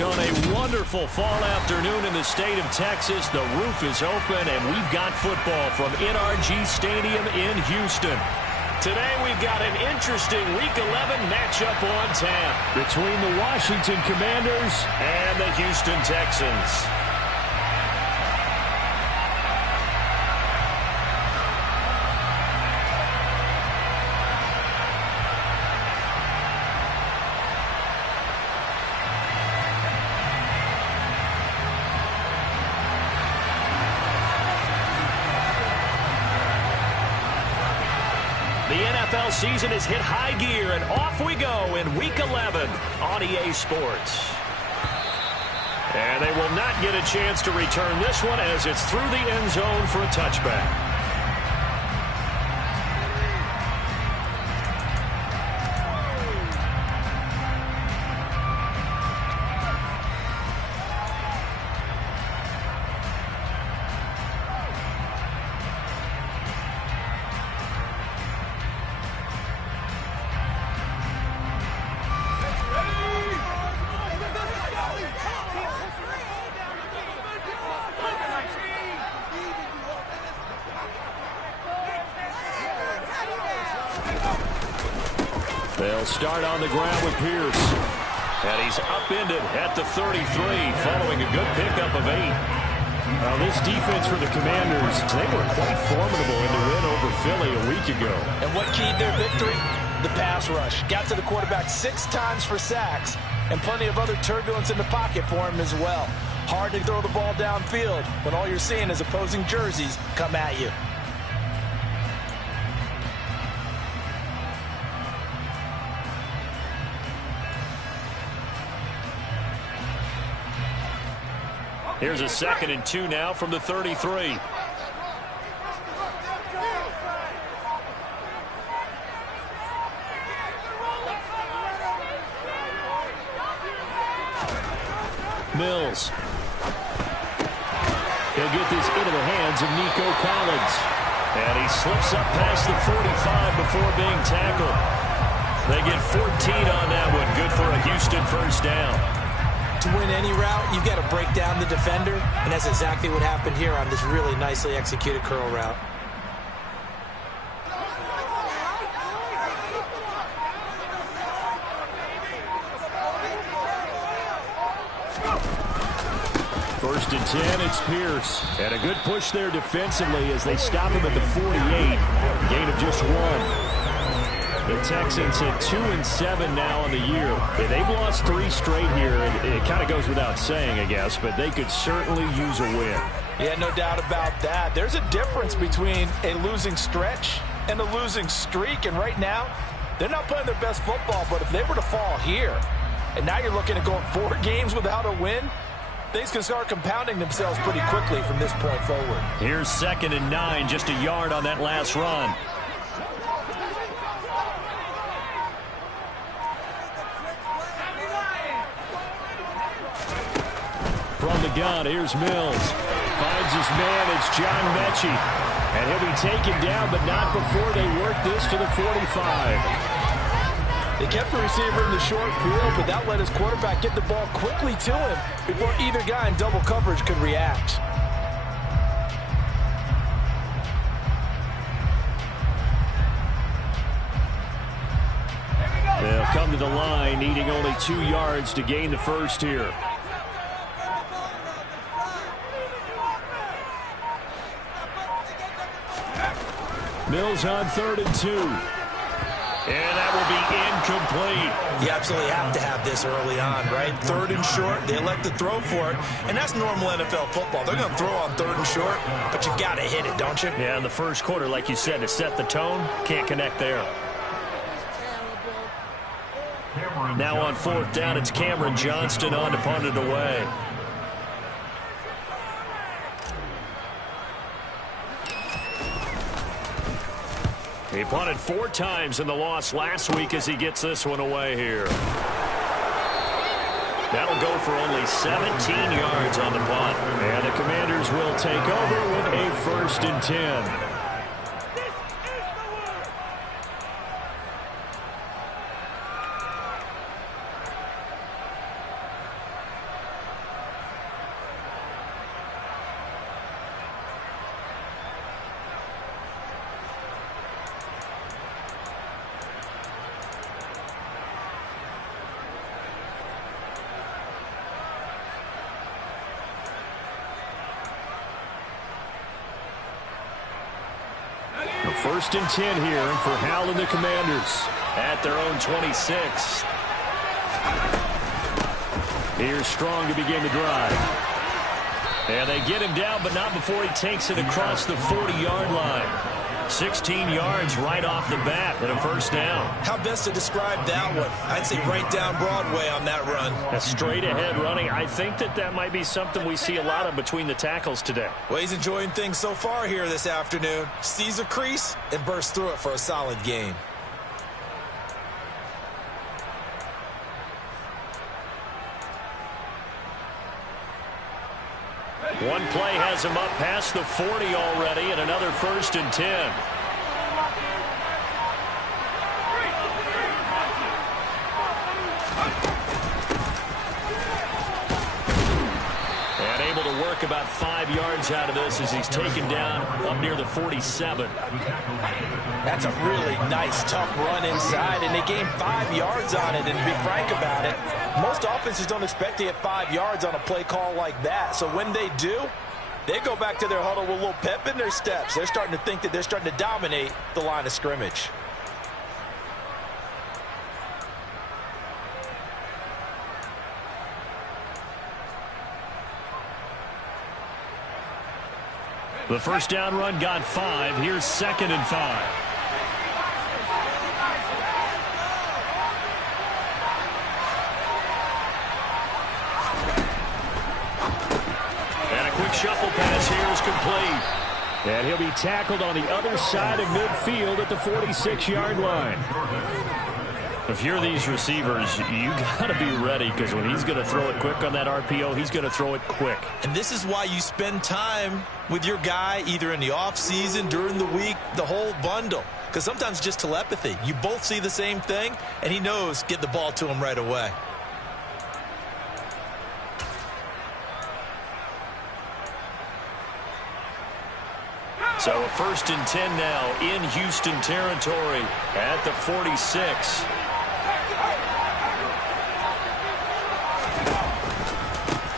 On a wonderful fall afternoon in the state of Texas, the roof is open, and we've got football from NRG Stadium in Houston. Today we've got an interesting Week 11 matchup on tap between the Washington Commanders and the Houston Texans. The NFL season has hit high gear, and off we go in Week 11 on EA Sports. And they will not get a chance to return this one as it's through the end zone for a touchback. They'll start on the ground with Pierce. And he's upended at the 33 following a good pickup of 8. This defense for the Commanders, they were quite formidable in the win over Philly a week ago. And what keyed their victory? The pass rush. Got to the quarterback 6 times for sacks, and plenty of other turbulence in the pocket for him as well. Hard to throw the ball downfield when all you're seeing is opposing jerseys come at you. Here's a 2nd and 2 now from the 33. Mills. He'll get this into the hands of Nico Collins. And he slips up past the 45 before being tackled. They get 14 on that one. Good for a Houston first down. To win any route, you've got to break down the defender, and that's exactly what happened here on this really nicely executed curl route. First and 10, it's Pierce. And a good push there defensively as they stop him at the 48. Gain of just 1. The Texans at 2-7 now on the year. They've lost 3 straight here, and it kind of goes without saying, I guess, but they could certainly use a win. Yeah, no doubt about that. There's a difference between a losing stretch and a losing streak, and right now, they're not playing their best football, but if they were to fall here, and now you're looking at going 4 games without a win, things can start compounding themselves pretty quickly from this point forward. Here's 2nd and 9, just a yard on that last run. From the gun, here's Mills. Finds his man, it's John Mechie. And he'll be taken down, but not before they work this to the 45. They kept the receiver in the short field, but that let his quarterback get the ball quickly to him before either guy in double coverage could react. They'll come to the line, needing only 2 yards to gain the first here. Mills on 3rd and 2. And that will be incomplete. You absolutely have to have this early on, right? 3rd and short, they elect to throw for it, and that's normal NFL football. They're going to throw on 3rd and short, but you've got to hit it, don't you? Yeah, in the first quarter, like you said, to set the tone, can't connect there. Now on 4th down, it's Cameron Johnston on to punt it away. He punted 4 times in the loss last week as he gets this one away here. That'll go for only 17 yards on the punt. And the Commanders will take over with a 1st and 10. First and 10 here for Howell and the Commanders at their own 26. Here's Strong to begin the drive. And they get him down, but not before he takes it across the 40-yard line. 16 yards right off the bat and a first down. How best to describe that one? I'd say right down Broadway on that run. A straight-ahead running. I think that might be something we see a lot of between the tackles today. Well, he's enjoying things so far here this afternoon. Sees a crease and bursts through it for a solid gain. One play has him up past the 40 already, and another first and 10. And able to work about 5 yards out of this as he's taken down up near the 47. That's a really nice, tough run inside, and they gained 5 yards on it. And to be frank about it, most offenses don't expect to get 5 yards on a play call like that. So when they do, they go back to their huddle with a little pep in their steps. They're starting to think that they're starting to dominate the line of scrimmage. The first down run got 5. Here's 2nd and 5. Shuffle pass here is complete. And he'll be tackled on the other side of midfield at the 46-yard line. If you're these receivers, you got to be ready, because when he's going to throw it quick on that RPO, he's going to throw it quick. And this is why you spend time with your guy either in the offseason, during the week, the whole bundle. Because sometimes just telepathy. You both see the same thing, and he knows get the ball to him right away. So a first and 10 now in Houston territory at the 46.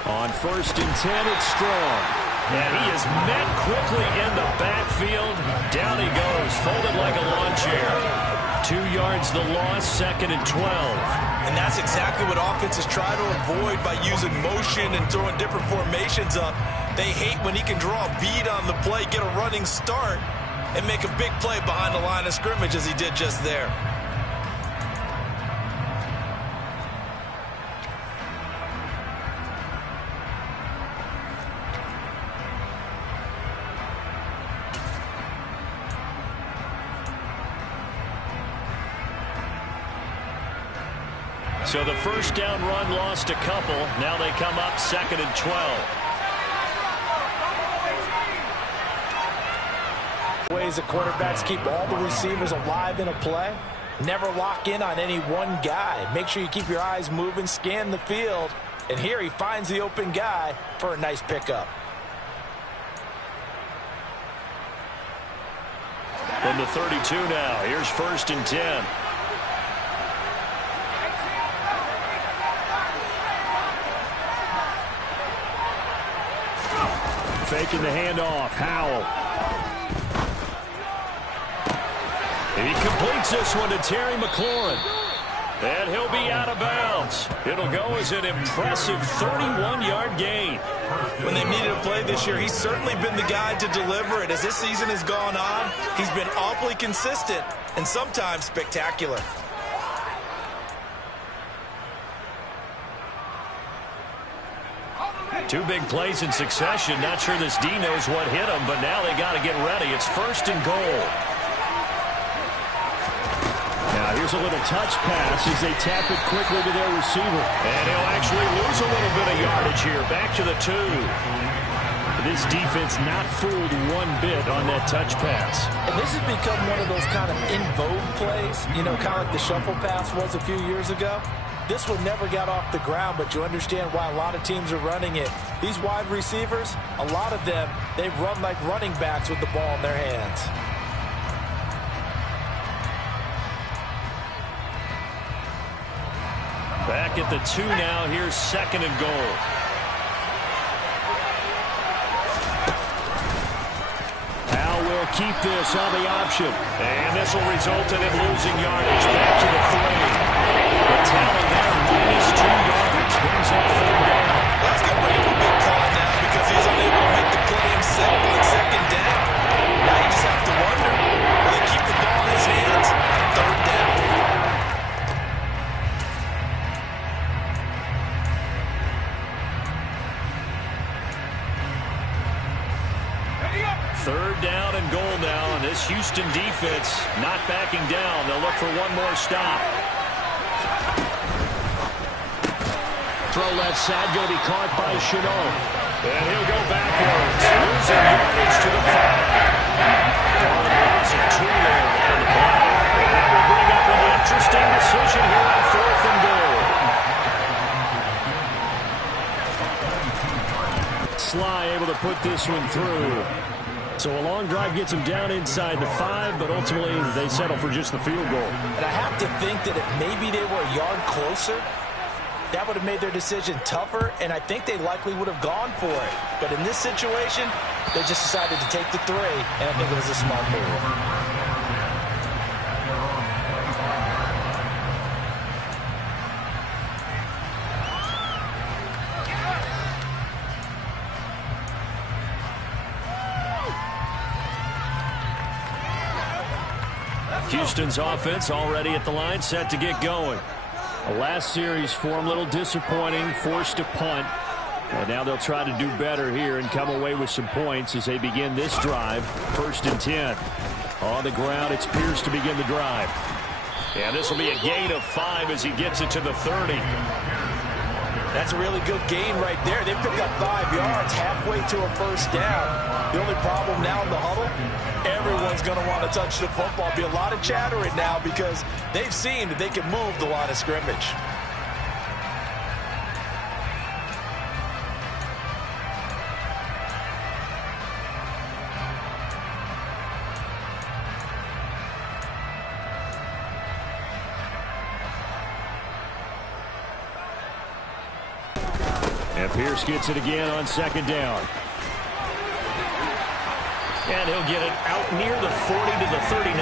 On first and 10, it's Strong. And he is met quickly in the backfield. Down he goes, folded like a lawn chair. 2 yards the loss, 2nd and 12. And that's exactly what offenses try to avoid by using motion and throwing different formations up. They hate when he can draw a bead on the play, get a running start, and make a big play behind the line of scrimmage as he did just there. So the first down run lost a couple. Now they come up 2nd and 12. Ways the quarterbacks keep all the receivers alive in a play. Never lock in on any one guy. Make sure you keep your eyes moving, scan the field. And here he finds the open guy for a nice pickup. From the 32 now, here's 1st and 10. Faking the handoff, Howell. And he completes this one to Terry McLaurin. And he'll be out of bounds. It'll go as an impressive 31-yard gain. When they needed a play this year, he's certainly been the guy to deliver it. As this season has gone on, he's been awfully consistent and sometimes spectacular. Two big plays in succession. Not sure this D knows what hit him, but now they got to get ready. It's 1st and goal. Now here's a little touch pass as they tap it quickly to their receiver. And he'll actually lose a little bit of yardage here. Back to the 2. This defense not fooled one bit on that touch pass. And this has become one of those kind of in vogue plays, you know, kind of like the shuffle pass was a few years ago. This one never got off the ground, but you understand why a lot of teams are running it. These wide receivers, a lot of them, they run like running backs with the ball in their hands. Back at the 2 now. Here's 2nd and goal. Howell will keep this on the option. And this will result in him losing yardage. Back to the 3. The tally there, -2 yards. Brings up 3rd down. That's going to bring up a big call now because he's unable to make the play himself on 2nd down. Now you just have to wonder, will he keep the ball in his hands on 3rd down? Third down and goal now, and this Houston defense not backing down. They'll look for one more stop. Throw left side, going to be caught by Chenault. And he'll go backwards, losing yardage to the 5. Loss of 2 there on the play. And that will bring up an interesting decision here on 4th and goal. Sly able to put this one through. So a long drive gets them down inside the 5, but ultimately they settle for just the field goal. And I have to think that if maybe they were a yard closer, that would have made their decision tougher, and I think they likely would have gone for it. But in this situation, they just decided to take the 3, and I think it was a smart move. Houston's offense already at the line, set to get going. The last series for them, a little disappointing, forced to punt. And now they'll try to do better here and come away with some points as they begin this drive. 1st and 10. On the ground, it's Pierce to begin the drive. And this will be a gain of 5 as he gets it to the 30. That's a really good gain right there. They pick up 5 yards halfway to a 1st down. The only problem now in the huddle, everyone's going to want to touch the football. Be a lot of chattering now because they've seen that they can move the line of scrimmage. And Pierce gets it again on 2nd down. And he'll get it out near the 40 to the 39.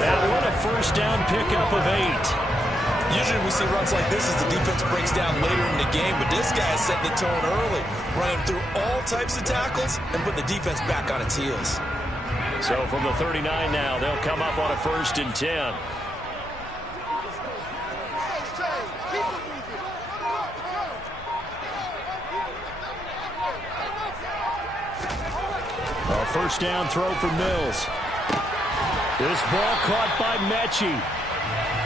That one a 1st down pickup of 8. Usually we see runs like this as the defense breaks down later in the game, but this guy is setting the tone early, running through all types of tackles and putting the defense back on its heels. So from the 39 now, they'll come up on a 1st and 10. A 1st down throw for Mills. This ball caught by Mechie.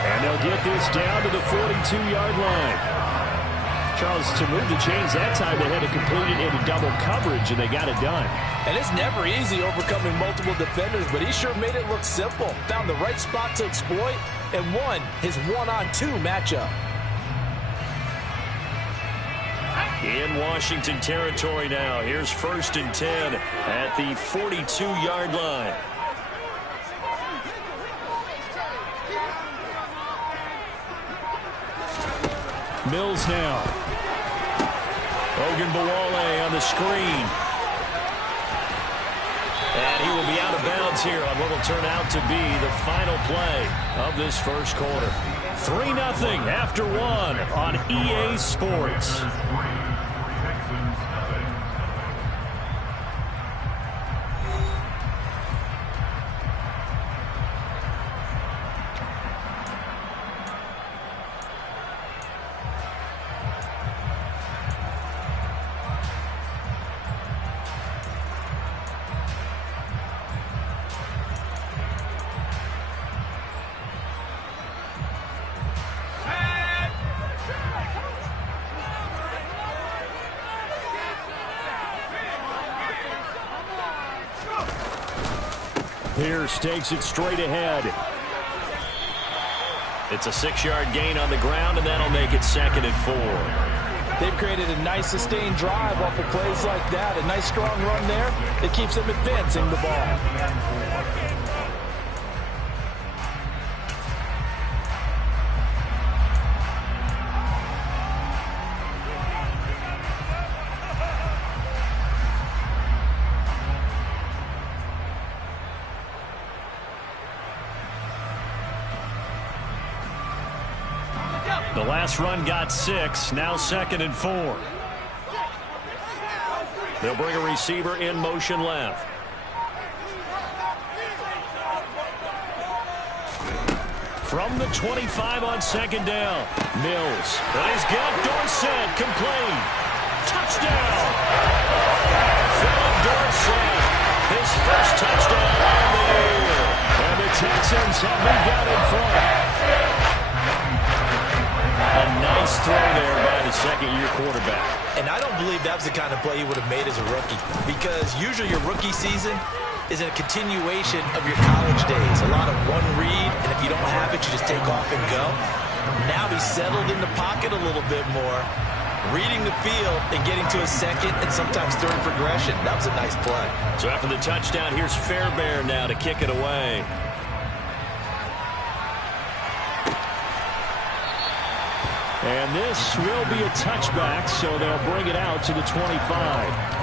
And they'll get this down to the 42-yard line. Charles, to move the chains that time, they had to complete it into double coverage, and they got it done. And it's never easy overcoming multiple defenders, but he sure made it look simple. Found the right spot to exploit and won his 1-on-2 matchup. In Washington territory now. Here's 1st and 10 at the 42-yard line. Mills now. Ogunbowale on the screen. And he will be out of bounds here on what will turn out to be the final play of this 1st quarter. 3-0 after 1 on EA Sports. Pierce takes it straight ahead. It's a 6-yard gain on the ground, and that'll make it 2nd and 4. They've created a nice sustained drive off of plays like that. A nice strong run there that keeps them advancing the ball. last run got 6. Now 2nd and 4. They'll bring a receiver in motion left. From the 25 on 2nd down. Mills. And he's got Dorsett complete. Touchdown. Philip Dorsett. His first touchdown of the year. And the Texans have moved out in front. A nice throw there by the second-year quarterback. And I don't believe that was the kind of play he would have made as a rookie, because usually your rookie season is a continuation of your college days. A lot of one read, and if you don't have it, you just take off and go. Now he's settled in the pocket a little bit more, reading the field and getting to a second and sometimes third progression. That was a nice play. So after the touchdown, here's Fairbairn now to kick it away. And this will be a touchback, so they'll bring it out to the 25.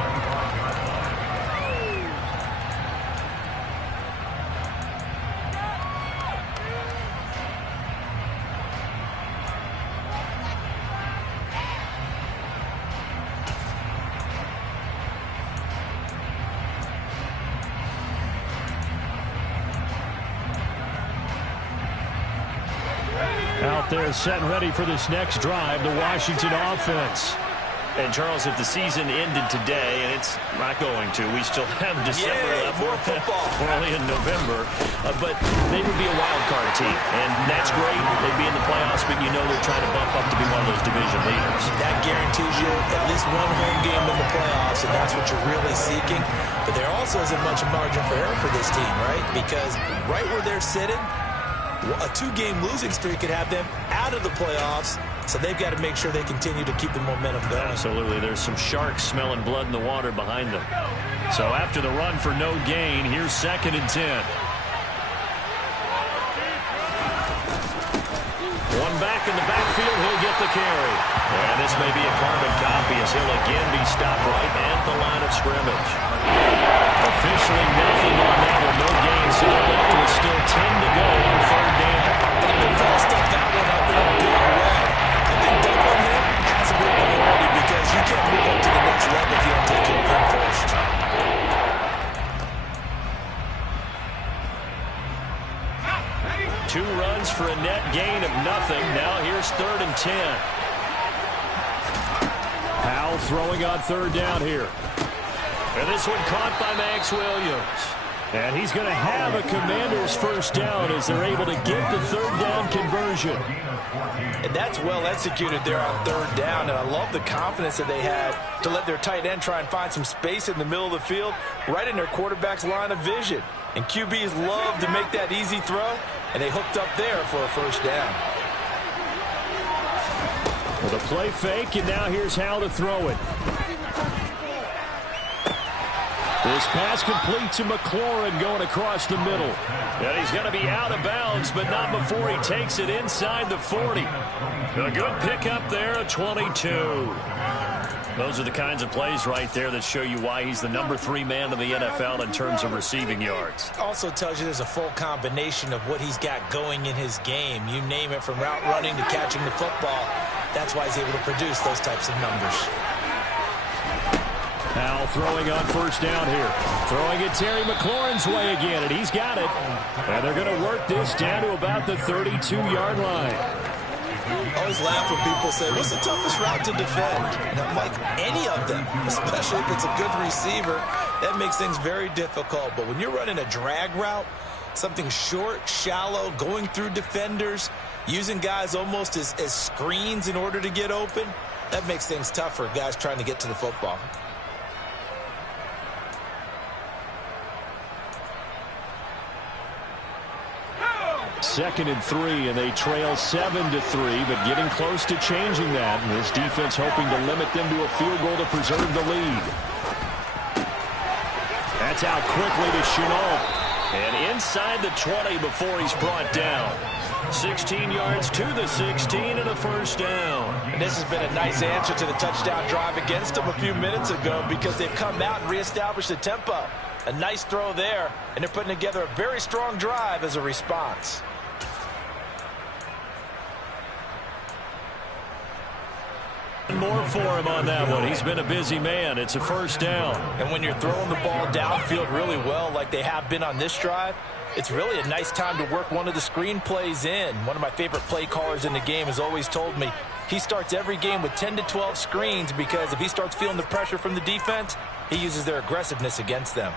Out there set and ready for this next drive, the Washington offense. And, Charles, if the season ended today, and it's not going to, we still have December left. More football. We're only in November. But they would be a wild card team, and that's great. They'd be in the playoffs, but you know they're trying to bump up to be one of those division leaders. That guarantees you at least one home game in the playoffs, and that's what you're really seeking. But there also isn't much margin for error for this team, right? Because right where they're sitting, a 2-game losing streak could have them out of the playoffs, so they've got to make sure they continue to keep the momentum going. Absolutely. There's some sharks smelling blood in the water behind them. So after the run for no gain, here's 2nd and 10. One back in the backfield, he'll get the carry. And this may be a carbon copy as he'll again be stopped right at the line of scrimmage. Officially nothing on that one, no gain, so they're left with still 10 to go on 3rd down. They've all stuffed that one up in a big way. I think doubling him has a big priority because you can't move up to the next level if you don't take care of him first. Two runs for a net gain of nothing. Now here's 3rd and 10. Powell throwing on 3rd down here. And this one caught by Max Williams. And he's going to have a Commander's first down as they're able to get the 3rd down conversion. And that's well executed there on 3rd down. And I love the confidence that they had to let their tight end try and find some space in the middle of the field, right in their quarterback's line of vision. And QBs love to make that easy throw, and they hooked up there for a first down. With a play fake, and now here's how to throw it. This pass complete to McLaurin going across the middle. And he's going to be out of bounds, but not before he takes it inside the 40. A good pickup there, a 22. Those are the kinds of plays right there that show you why he's the number 3 man in the NFL in terms of receiving yards. Also tells you there's a full combination of what he's got going in his game. You name it, from route running to catching the football. That's why he's able to produce those types of numbers. Now throwing on 1st down here. Throwing it Terry McLaurin's way again, and he's got it. And they're going to work this down to about the 32-yard line. I always laugh when people say, what's the toughest route to defend? And I'm like, any of them, especially if it's a good receiver. That makes things very difficult. But when you're running a drag route, something short, shallow, going through defenders, using guys almost as screens in order to get open, that makes things tough for guys trying to get to the football. 2nd and 3, and they trail 7-3, but getting close to changing that. And this defense hoping to limit them to a field goal to preserve the lead. That's out quickly to Chenault. And inside the 20 before he's brought down. 16 yards to the 16 and a first down. And this has been a nice answer to the touchdown drive against them a few minutes ago, because they've come out and reestablished the tempo. A nice throw there, and they're putting together a very strong drive as a response. More for him on that one. He's been a busy man. It's a first down. And when you're throwing the ball downfield really well like they have been on this drive, it's really a nice time to work one of the screen plays in. One of my favorite play callers in the game has always told me he starts every game with 10 to 12 screens because if he starts feeling the pressure from the defense, he uses their aggressiveness against them.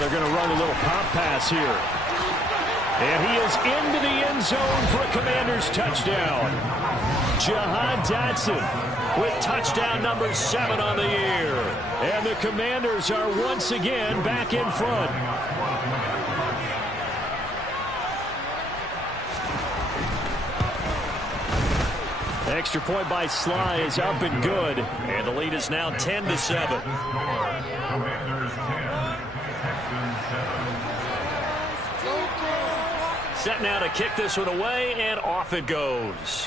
They're going to run a little pop pass here. And he is into the end zone for a Commanders touchdown. Jahan Dotson with touchdown number 7 on the year. And the Commanders are once again back in front. Extra point by Sly is up and good. And the lead is now 10-7. Set now to kick this one away, and off it goes.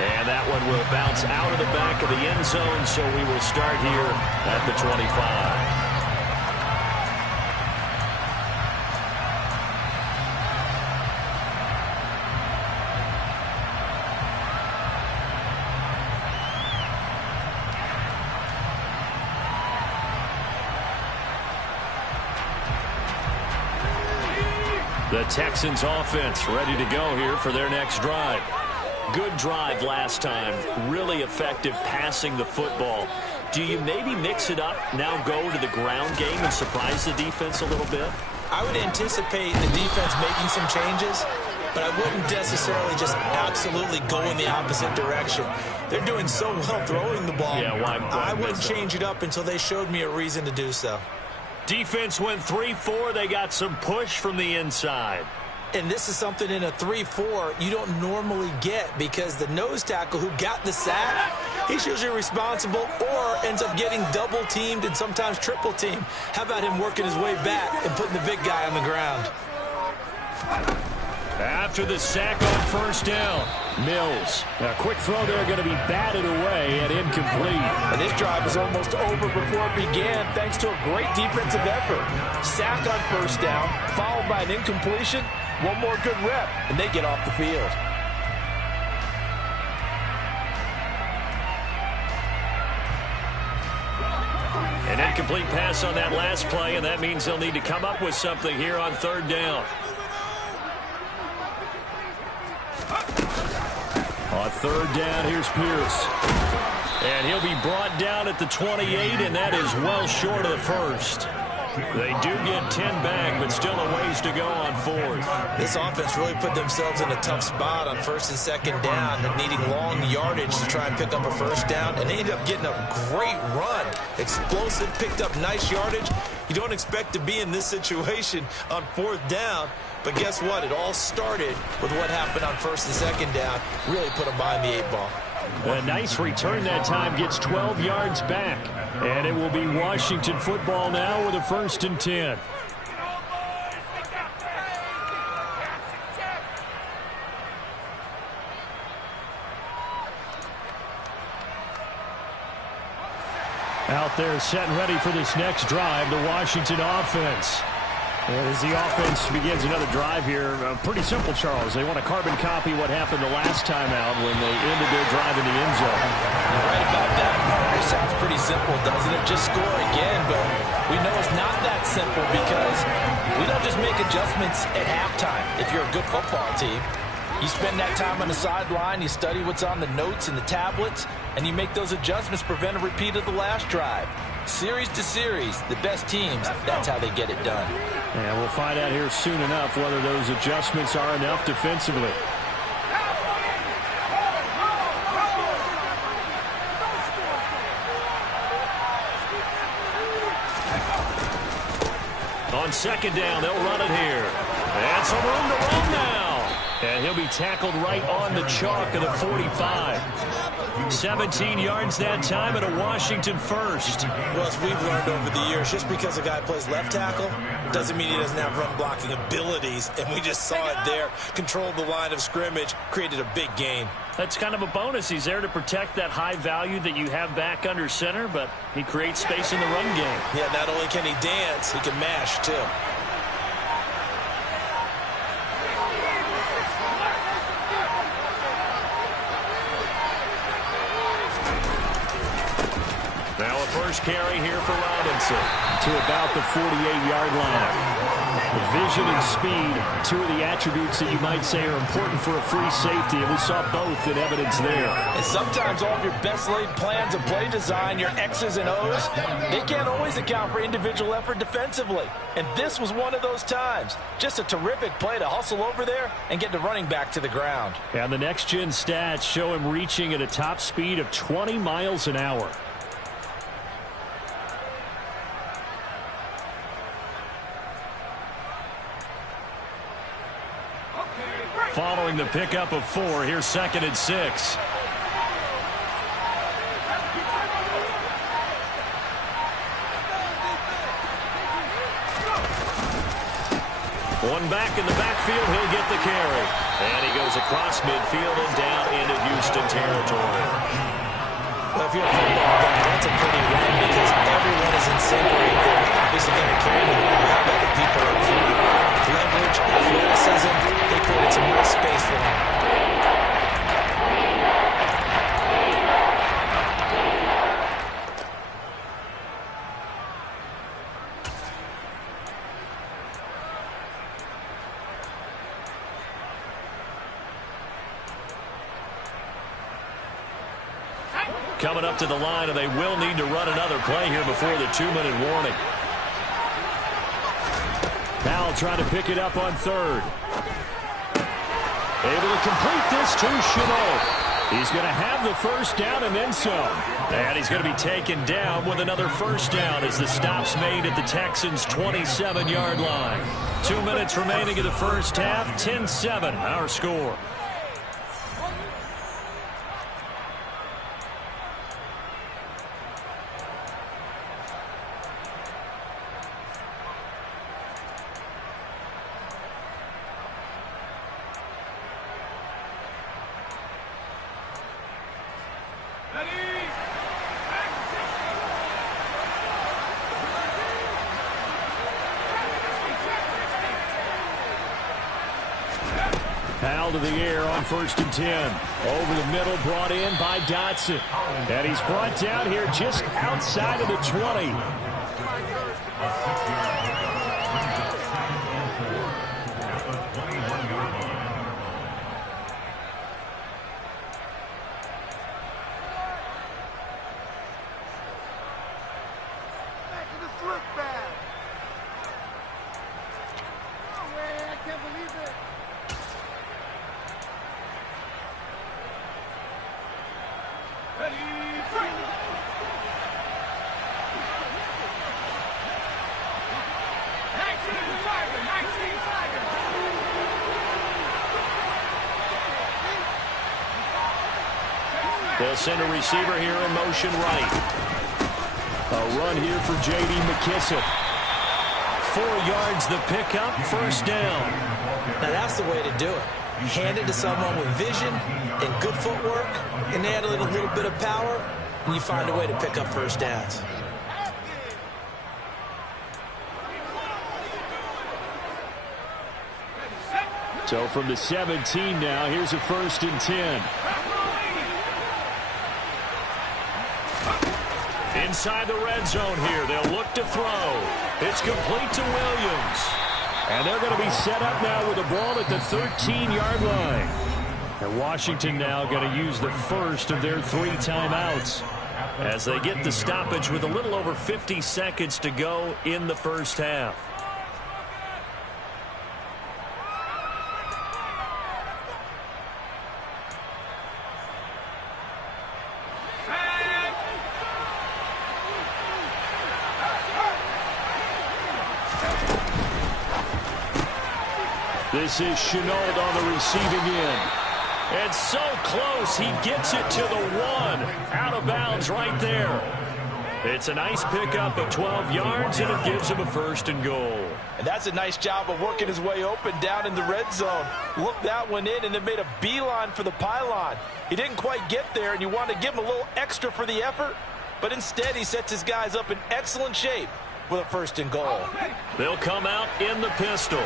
And that one will bounce out of the back of the end zone, so we will start here at the 25. The Texans offense ready to go here for their next drive. Good drive last time. Really effective passing the football. Do you maybe mix it up, now go to the ground game and surprise the defense a little bit? I would anticipate the defense making some changes, but I wouldn't necessarily just absolutely go in the opposite direction. They're doing so well throwing the ball. Yeah, why I wouldn't change it up until they showed me a reason to do so. Defense went 3-4. They got some push from the inside. And this is something in a 3-4 you don't normally get because the nose tackle who got the sack, he's usually responsible or ends up getting double teamed and sometimes triple teamed. How about him working his way back and putting the big guy on the ground? After the sack on first down, Mills. A quick throw there going to be batted away and incomplete. And this drive was almost over before it began thanks to a great defensive effort. Sack on first down, followed by an incompletion. One more good rep, and they get off the field. An incomplete pass on that last play, and that means they'll need to come up with something here on third down. On third down, here's Pierce. And he'll be brought down at the 28, and that is well short of the first. They do get 10 back, but still a ways to go on fourth. This offense really put themselves in a tough spot on first and second down, needing long yardage to try and pick up a first down, and they ended up getting a great run. Explosive, picked up nice yardage. You don't expect to be in this situation on fourth down, but guess what? It all started with what happened on first and second down. Really put them behind the 8-ball. A nice return that time, gets 12 yards back. And it will be Washington football now with a 1st and 10. Out there set and ready for this next drive, the Washington offense. As the offense begins another drive here, pretty simple, Charles. They want to carbon copy what happened the last time out when they ended their drive in the end zone. You're right about that. It sounds pretty simple, doesn't it? Just score again, but we know it's not that simple because we don't just make adjustments at halftime if you're a good football team. You spend that time on the sideline, you study what's on the notes and the tablets, and you make those adjustments, prevent a repeat of the last drive. Series to series, the best teams, that's how they get it done. And we'll find out here soon enough whether those adjustments are enough defensively. On second down, they'll run it here. And some room to run now. And he'll be tackled right on the chalk of the 45. 17 yards that time and a Washington first. Well, as we've learned over the years, just because a guy plays left tackle doesn't mean he doesn't have run blocking abilities, and we just saw it there. Controlled the line of scrimmage, created a big gain. That's kind of a bonus. He's there to protect that high value that you have back under center, but he creates space in the run game. Yeah, not only can he dance, he can mash, too. Now a first carry here for Robinson to about the 48-yard line. Vision and speed, two of the attributes that you might say are important for a free safety, and we saw both in evidence there. And sometimes all of your best laid plans of play design, your X's and O's, they can't always account for individual effort defensively. And this was one of those times. Just a terrific play to hustle over there and get the running back to the ground. And the next-gen stats show him reaching at a top speed of 20 miles an hour. Following the pickup of 4, here's 2nd and 6. One back in the backfield, he'll get the carry. And he goes across midfield and down into Houston territory. Well, if you're a football guy, that's a pretty run because everyone is in sync right there. Obviously going to carry the ball. How about the people up front? Leverage, athleticism, they created some real space for him. Coming up to the line, and they will need to run another play here before the 2-minute warning. Powell trying to pick it up on 3rd. Able to complete this to Chenault. He's going to have the first down and then some. And he's going to be taken down with another first down as the stop's made at the Texans' 27-yard line. 2 minutes remaining in the first half. 10-7, our score. Powell to the air on 1st and 10. Over the middle, brought in by Dotson. And he's brought down here just outside of the 20. They'll send a receiver here in motion right. A run here for J.D. McKissick. 4 yards the pickup, first down. Now that's the way to do it. Hand it to someone with vision and good footwork, and add a little bit of power, and you find a way to pick up first downs. So from the 17 now, here's a 1st and 10. Inside the red zone here, they'll look to throw. It's complete to Williams. And they're going to be set up now with the ball at the 13-yard line. And Washington now going to use the first of their 3 timeouts as they get the stoppage with a little over 50 seconds to go in the first half. This is Chenault on the receiving end. And so close, he gets it to the 1. Out of bounds right there. It's a nice pickup of 12 yards, and it gives him a 1st and goal. And that's a nice job of working his way open down in the red zone. Looked that one in and then made a beeline for the pylon. He didn't quite get there, and you want to give him a little extra for the effort, but instead he sets his guys up in excellent shape with a 1st and goal. They'll come out in the pistol.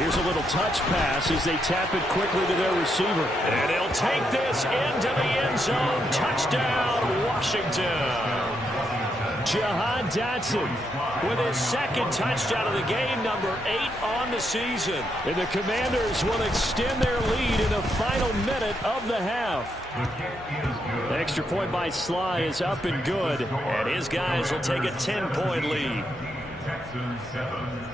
Here's a little touch pass as they tap it quickly to their receiver. And he'll take this into the end zone. Touchdown, Washington. Jahan Dotson with his 2nd touchdown of the game, number 8 on the season. And the Commanders will extend their lead in the final minute of the half. The extra point by Sly is up and good. And his guys will take a 10-point lead. Texans 7.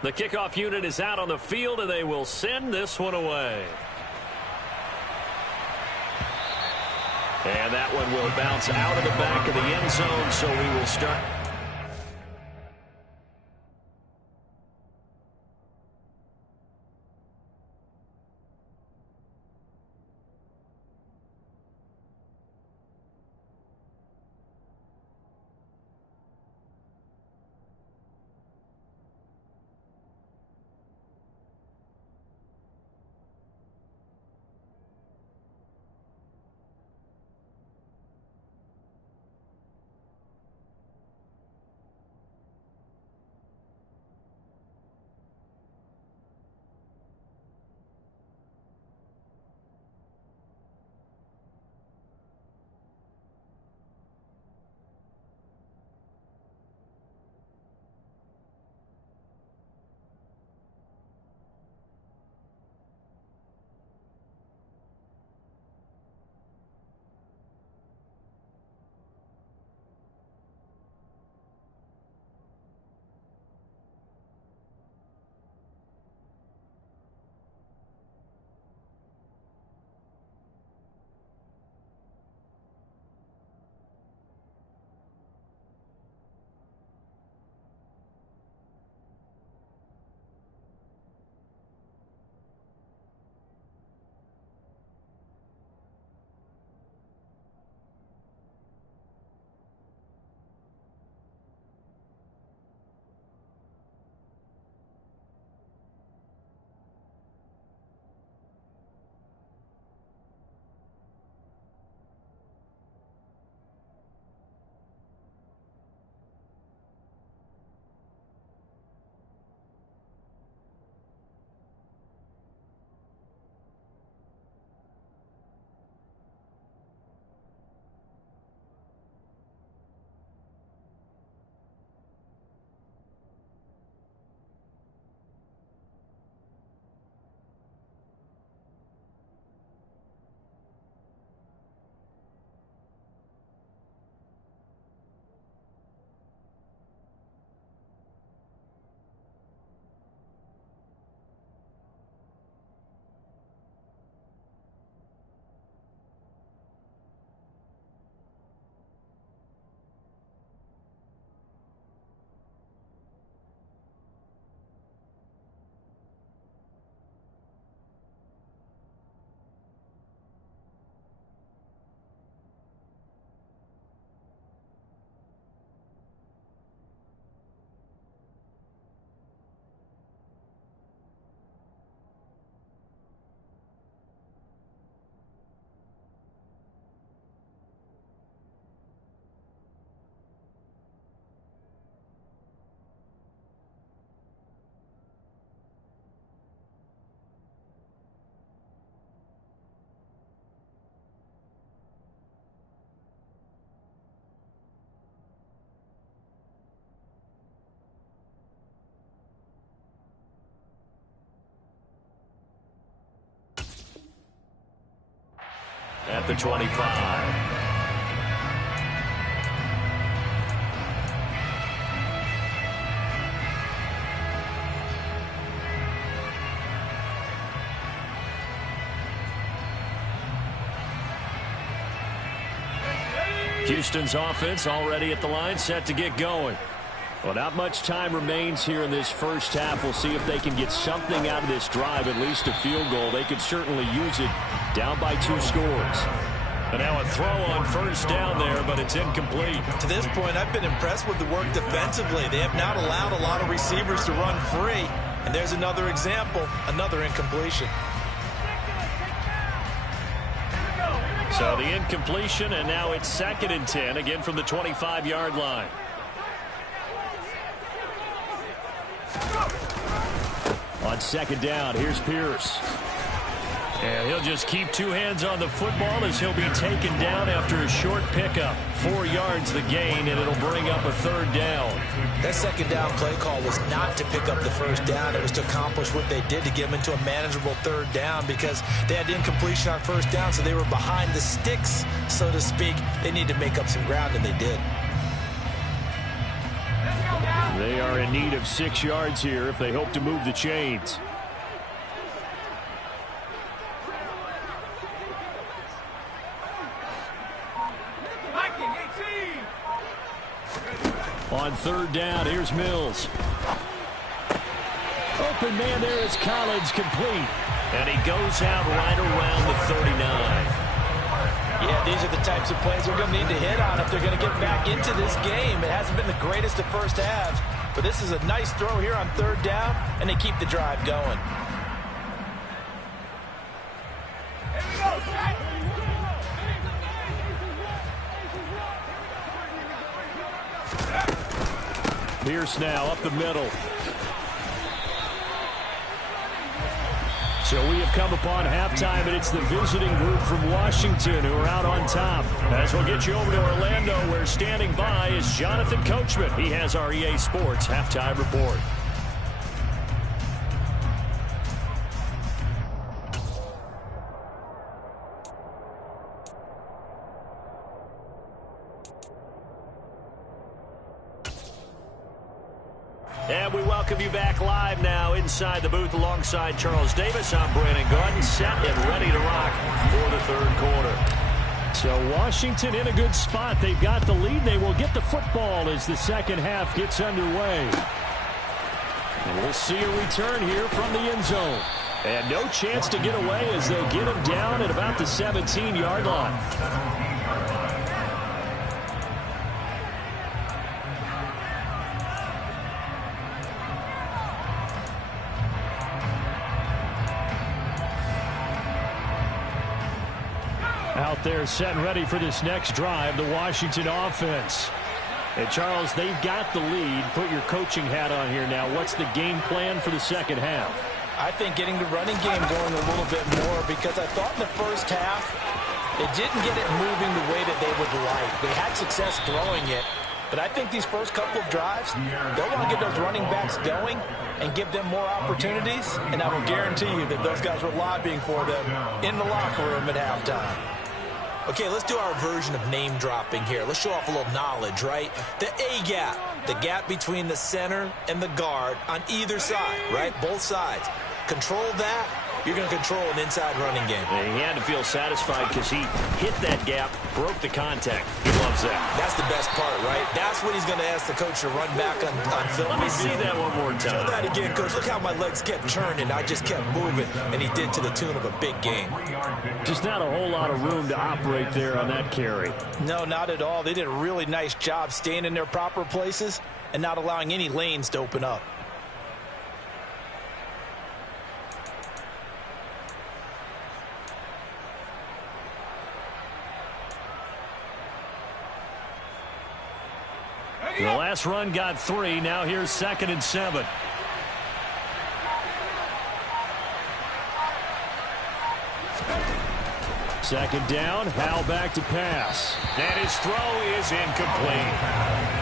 The kickoff unit is out on the field, and they will send this one away. And that one will bounce out of the back of the end zone, so we will start. At the 25. Houston's offense already at the line, set to get going. Well, not much time remains here in this first half. We'll see if they can get something out of this drive, at least a field goal. They could certainly use it down by 2 scores. And now a throw on first down there, but it's incomplete. To this point, I've been impressed with the work defensively. They have not allowed a lot of receivers to run free. And there's another example, another incompletion. So the incompletion, and now it's 2nd and 10, again from the 25-yard line. On 2nd down, here's Pierce. And he'll just keep 2 hands on the football as he'll be taken down after a short pickup. 4 yards the gain, and it'll bring up a 3rd down. That 2nd down play call was not to pick up the 1st down. It was to accomplish what they did to get them into a manageable 3rd down because they had incompletion on 1st down, so they were behind the sticks, so to speak. They need to make up some ground, and they did. They are in need of 6 yards here if they hope to move the chains. On 3rd down, here's Mills. Open man there is Collins, complete. And he goes out right around the 39. Yeah, these are the types of plays we're going to need to hit on if they're going to get back into this game. It hasn't been the greatest of first halves, but this is a nice throw here on 3rd down, and they keep the drive going. Pierce now up the middle. So we have come upon halftime, and it's the visiting group from Washington who are out on top. As we'll get you over to Orlando, where standing by is Jonathan Coachman. He has our EA Sports halftime report. And we welcome you back live now inside the booth alongside Charles Davis. I'm Brandon Garden, set and ready to rock for the 3rd quarter. So Washington in a good spot. They've got the lead. They will get the football as the 2nd half gets underway. And we'll see a return here from the end zone. And no chance to get away as they'll get him down at about the 17-yard line. Out there set and ready for this next drive, the Washington offense. And Charles, they've got the lead. Put your coaching hat on here now. What's the game plan for the 2nd half? I think getting the running game going a little bit more because I thought in the first half they didn't get it moving the way that they would like. They had success throwing it, but I think these first couple of drives, they'll want to get those running backs going and give them more opportunities, and I will guarantee you that those guys were lobbying for them in the locker room at halftime. Okay, let's do our version of name dropping here. Let's show off a little knowledge, right? The A-gap, the gap between the center and the guard on either side, right? Both sides. Control that, you're going to control an inside running game. And he had to feel satisfied because he hit that gap, broke the contact. He loves that. That's the best part, right? That's what he's going to ask the coach to run back on film. Let me see that one more time. Show that again, coach. Look how my legs kept turning. I just kept moving, and he did to the tune of a big game. Just not a whole lot of room to operate there on that carry. No, not at all. They did a really nice job staying in their proper places and not allowing any lanes to open up. The last run got 3. Now here's 2nd and 7. Second down, Howell back to pass. And his throw is incomplete.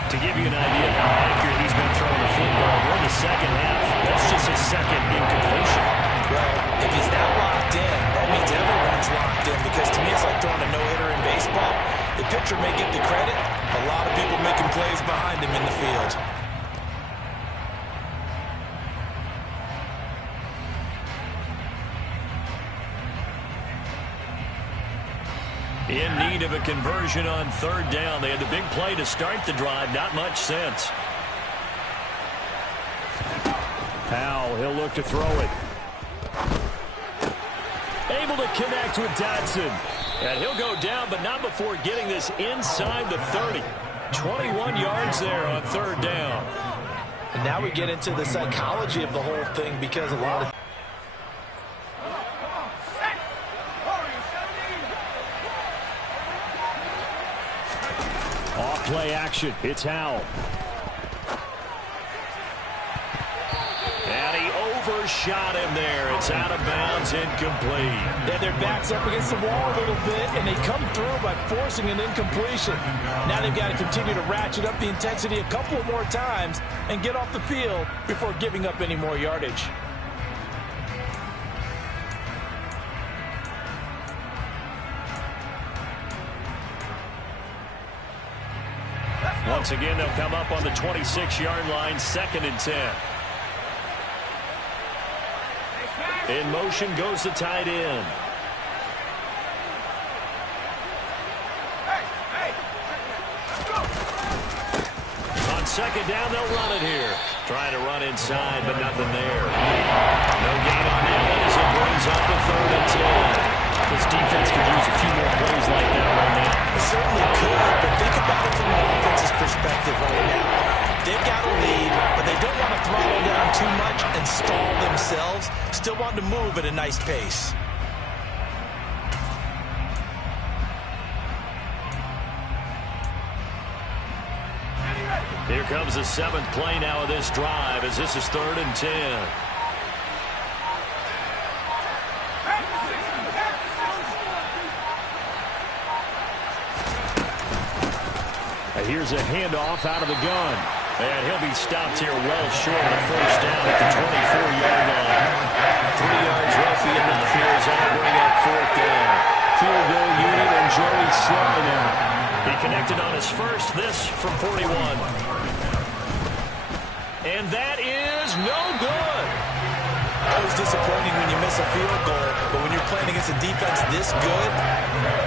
To give you an idea of how accurate he's been throwing the football, we're in the 2nd half. That's just his 2nd incompletion. Well, if he's that locked in, that means everyone's locked in because to me it's like throwing a no-hitter in baseball. The pitcher may get the credit. A lot of people making plays behind him in the field. In need of a conversion on third down. They had the big play to start the drive. Not much sense. Powell, he'll look to throw it. Able to connect with Dotson. And he'll go down, but not before getting this inside the 30. 21 yards there on third down. And now we get into the psychology of the whole thing, because a lot of off-play action. It's Howell. And he overshot him there. It's out of bounds, incomplete. Yeah, their back's up against the wall a little bit, and they come through by forcing an incompletion. Now they've got to continue to ratchet up the intensity a couple more times and get off the field before giving up any more yardage. Once again, they'll come up on the 26-yard line, 2nd and 10. In motion goes the tight end. On 2nd down, they'll run it here. Trying to run inside, but nothing there. No gain on Allen as it brings up the 3rd and 10. This defense could use a few more plays like that right now. It certainly could, but think about it from the offense's perspective right now. They've got a lead, but they don't want to throttle down too much and stall themselves. Still want to move at a nice pace. Here comes the 7th play now of this drive, as this is 3rd and 10. Here's a handoff out of the gun. And he'll be stopped here well short of the 1st down at the 24-yard line. 3 yards won't be enough here as that'll bring up 4th down. Field goal unit and Joey Sly now. He connected on his first, this from 41. And that is no good. Always disappointing when you miss a field goal, but when you're playing against a defense this good,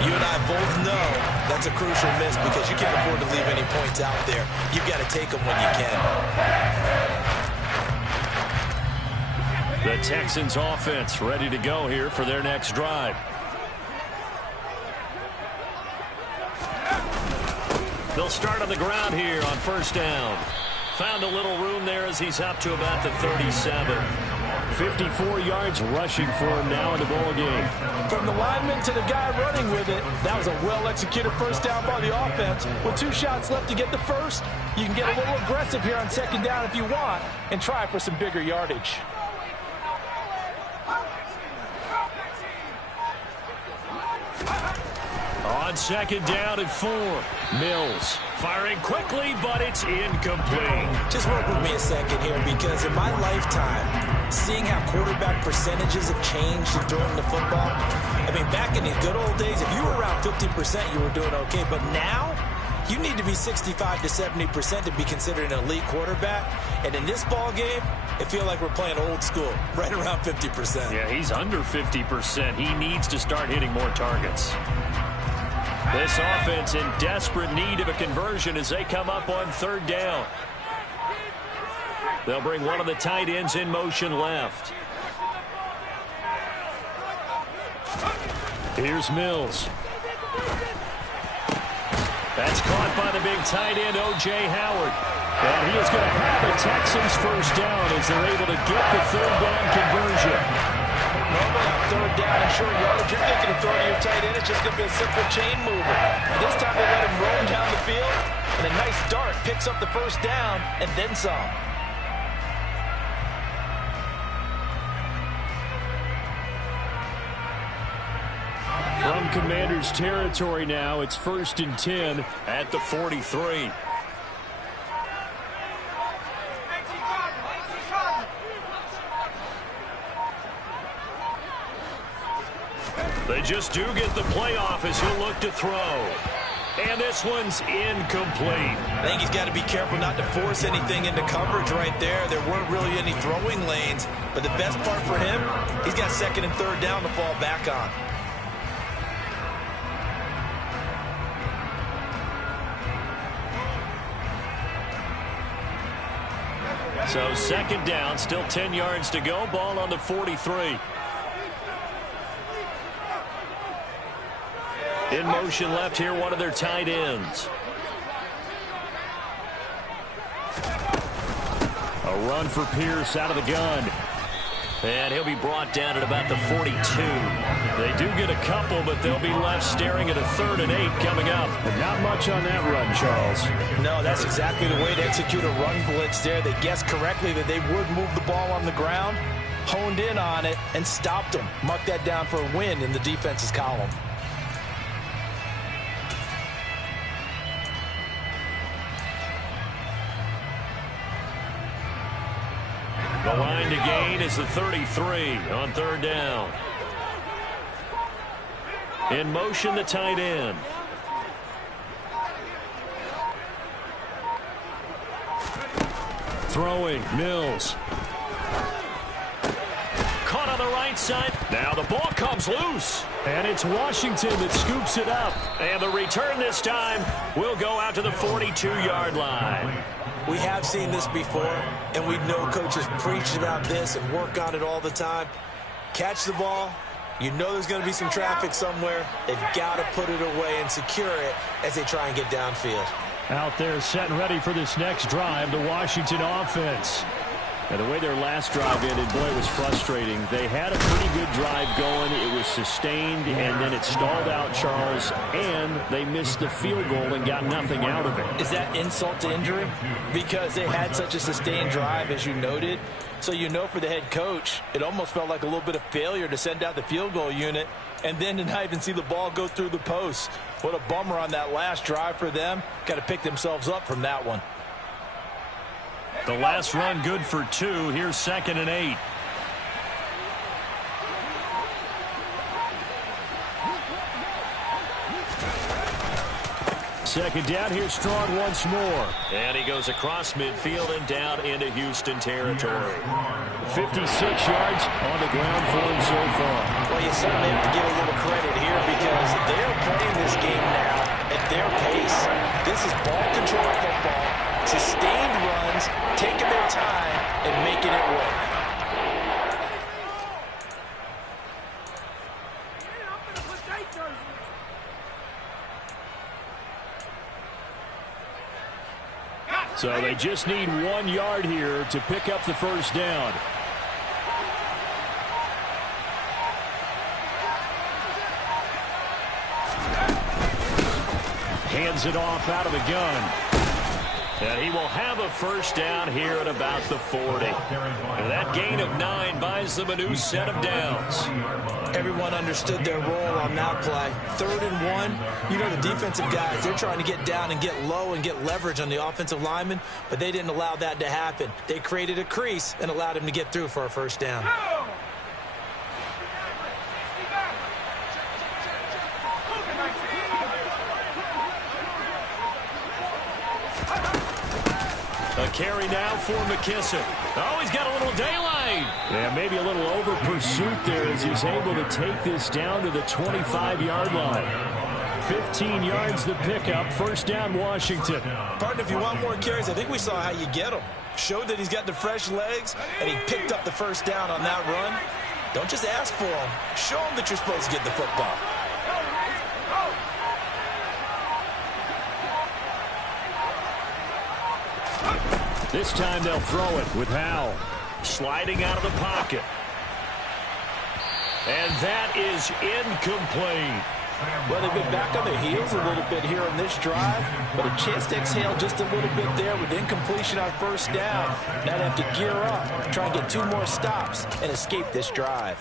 you and I both know that's a crucial miss, because you can't afford to leave any points out there. You've got to take them when you can. The Texans offense ready to go here for their next drive. They'll start on the ground here on 1st down. Found a little room there as he's up to about the 37. 54 yards rushing for him now in the ball game. From the lineman to the guy running with it, that was a well-executed 1st down by the offense. With 2 shots left to get the first, you can get a little aggressive here on 2nd down if you want and try for some bigger yardage. On 2nd down and 4. Mills firing quickly, but it's incomplete. Just work with me a second here, because in my lifetime, seeing how quarterback percentages have changed in throwing the football, I mean, back in the good old days, if you were around 50%, you were doing okay. But now, you need to be 65 to 70% to be considered an elite quarterback. And in this ball game, it feels like we're playing old school, right around 50%. Yeah, he's under 50%. He needs to start hitting more targets. This offense in desperate need of a conversion as they come up on 3rd down. They'll bring one of the tight ends in motion left. Here's Mills. That's caught by the big tight end, O.J. Howard. And he is going to have the Texans 1st down as they're able to get the 3rd down conversion. Normally on 3rd down and short yardage, you're thinking of throwing to your tight end. It's just going to be a simple chain mover. But this time they let him roam down the field, and a nice dart picks up the 1st down and then some. From Commander's territory now, it's 1st and 10 at the 43. They just do get the playoff as he'll look to throw. And this one's incomplete. I think he's got to be careful not to force anything into coverage right there. There weren't really any throwing lanes. But the best part for him, he's got 2nd and 3rd down to fall back on. So second down, still 10 yards to go. Ball on the 43. In motion left here, one of their tight ends. A run for Pierce out of the gun. And he'll be brought down at about the 42. They do get a couple, but they'll be left staring at a 3rd and 8 coming up. And not much on that run, Charles. No, that's exactly the way to execute a run blitz there. They guessed correctly that they would move the ball on the ground, honed in on it, and stopped them. Mark that down for a win in the defense's column. The line to gain is the 33 on 3rd down. In motion, the tight end. Throwing, Mills. Caught on the right side. Now the ball comes loose. And it's Washington that scoops it up. And the return this time will go out to the 42-yard line. We have seen this before, and we know coaches preach about this and work on it all the time. Catch the ball. You know there's going to be some traffic somewhere. They've got to put it away and secure it as they try and get downfield. Out there set and ready for this next drive, the Washington offense. And the way their last drive ended, boy, it was frustrating. They had a pretty good drive going. It was sustained, and then it stalled out, Charles, and they missed the field goal and got nothing out of it. Is that insult to injury? Because they had such a sustained drive, as you noted. So you know for the head coach, it almost felt like a little bit of failure to send out the field goal unit and then to not even see the ball go through the post. What a bummer on that last drive for them. Got to pick themselves up from that one. The last run good for 2. Here's 2nd and 8. Second down, here's Strong once more. And he goes across midfield and down into Houston territory. 56 yards on the ground for him so far. Well, you certainly have to give a little credit here because they're playing this game now at their pace. This is ball control football, sustained runs, taking their time and making it work. So they just need 1 yard here to pick up the first down. Hands it off out of the gun. And he will have a first down here at about the 40. And that gain of 9 buys them a new set of downs. Everyone understood their role on that play. 3rd and 1. You know the defensive guys, they're trying to get down and get low and get leverage on the offensive lineman, but they didn't allow that to happen. They created a crease and allowed him to get through for a first down. A carry now for McKissick. Oh, he's got a little daylight. Yeah, maybe a little over pursuit there as he's able to take this down to the 25-yard line. 15 yards the pickup. First down, Washington. Partner, if you want more carries, I think we saw how you get them. Showed that he's got the fresh legs, and he picked up the first down on that run. Don't just ask for them. Show them that you're supposed to get the football. This time they'll throw it with Howell. Sliding out of the pocket. And that is incomplete. Well, they've been back on their heels a little bit here on this drive, but a chance to exhale just a little bit there with incompletion on first down. Now they have to gear up, try and get 2 more stops, and escape this drive.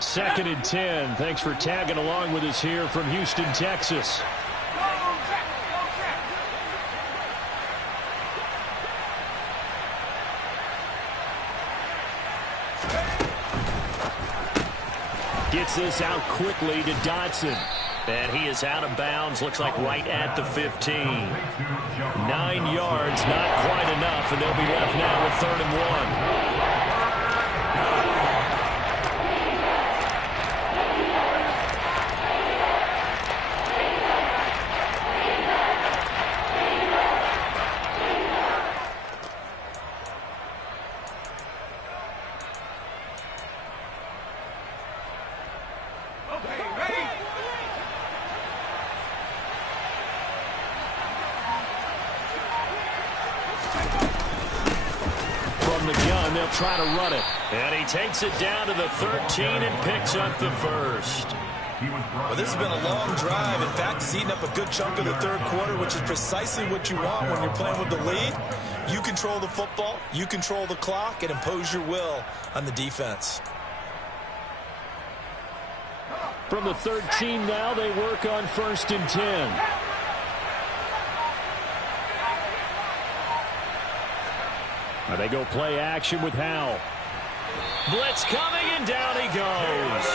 Second and 10. Thanks for tagging along with us here from Houston, Texas. Gets this out quickly to Dotson. And he is out of bounds, looks like right at the 15. 9 yards, not quite enough, and they'll be left now with 3rd and 1. They'll try to run it. And he takes it down to the 13 and picks up the 1st. Well, this has been a long drive. In fact, it's eaten up a good chunk of the 3rd quarter, which is precisely what you want when you're playing with the lead. You control the football, you control the clock, and impose your will on the defense. From the 13 now, they work on 1st and 10. They go play action with Howell. Blitz coming, and down he goes.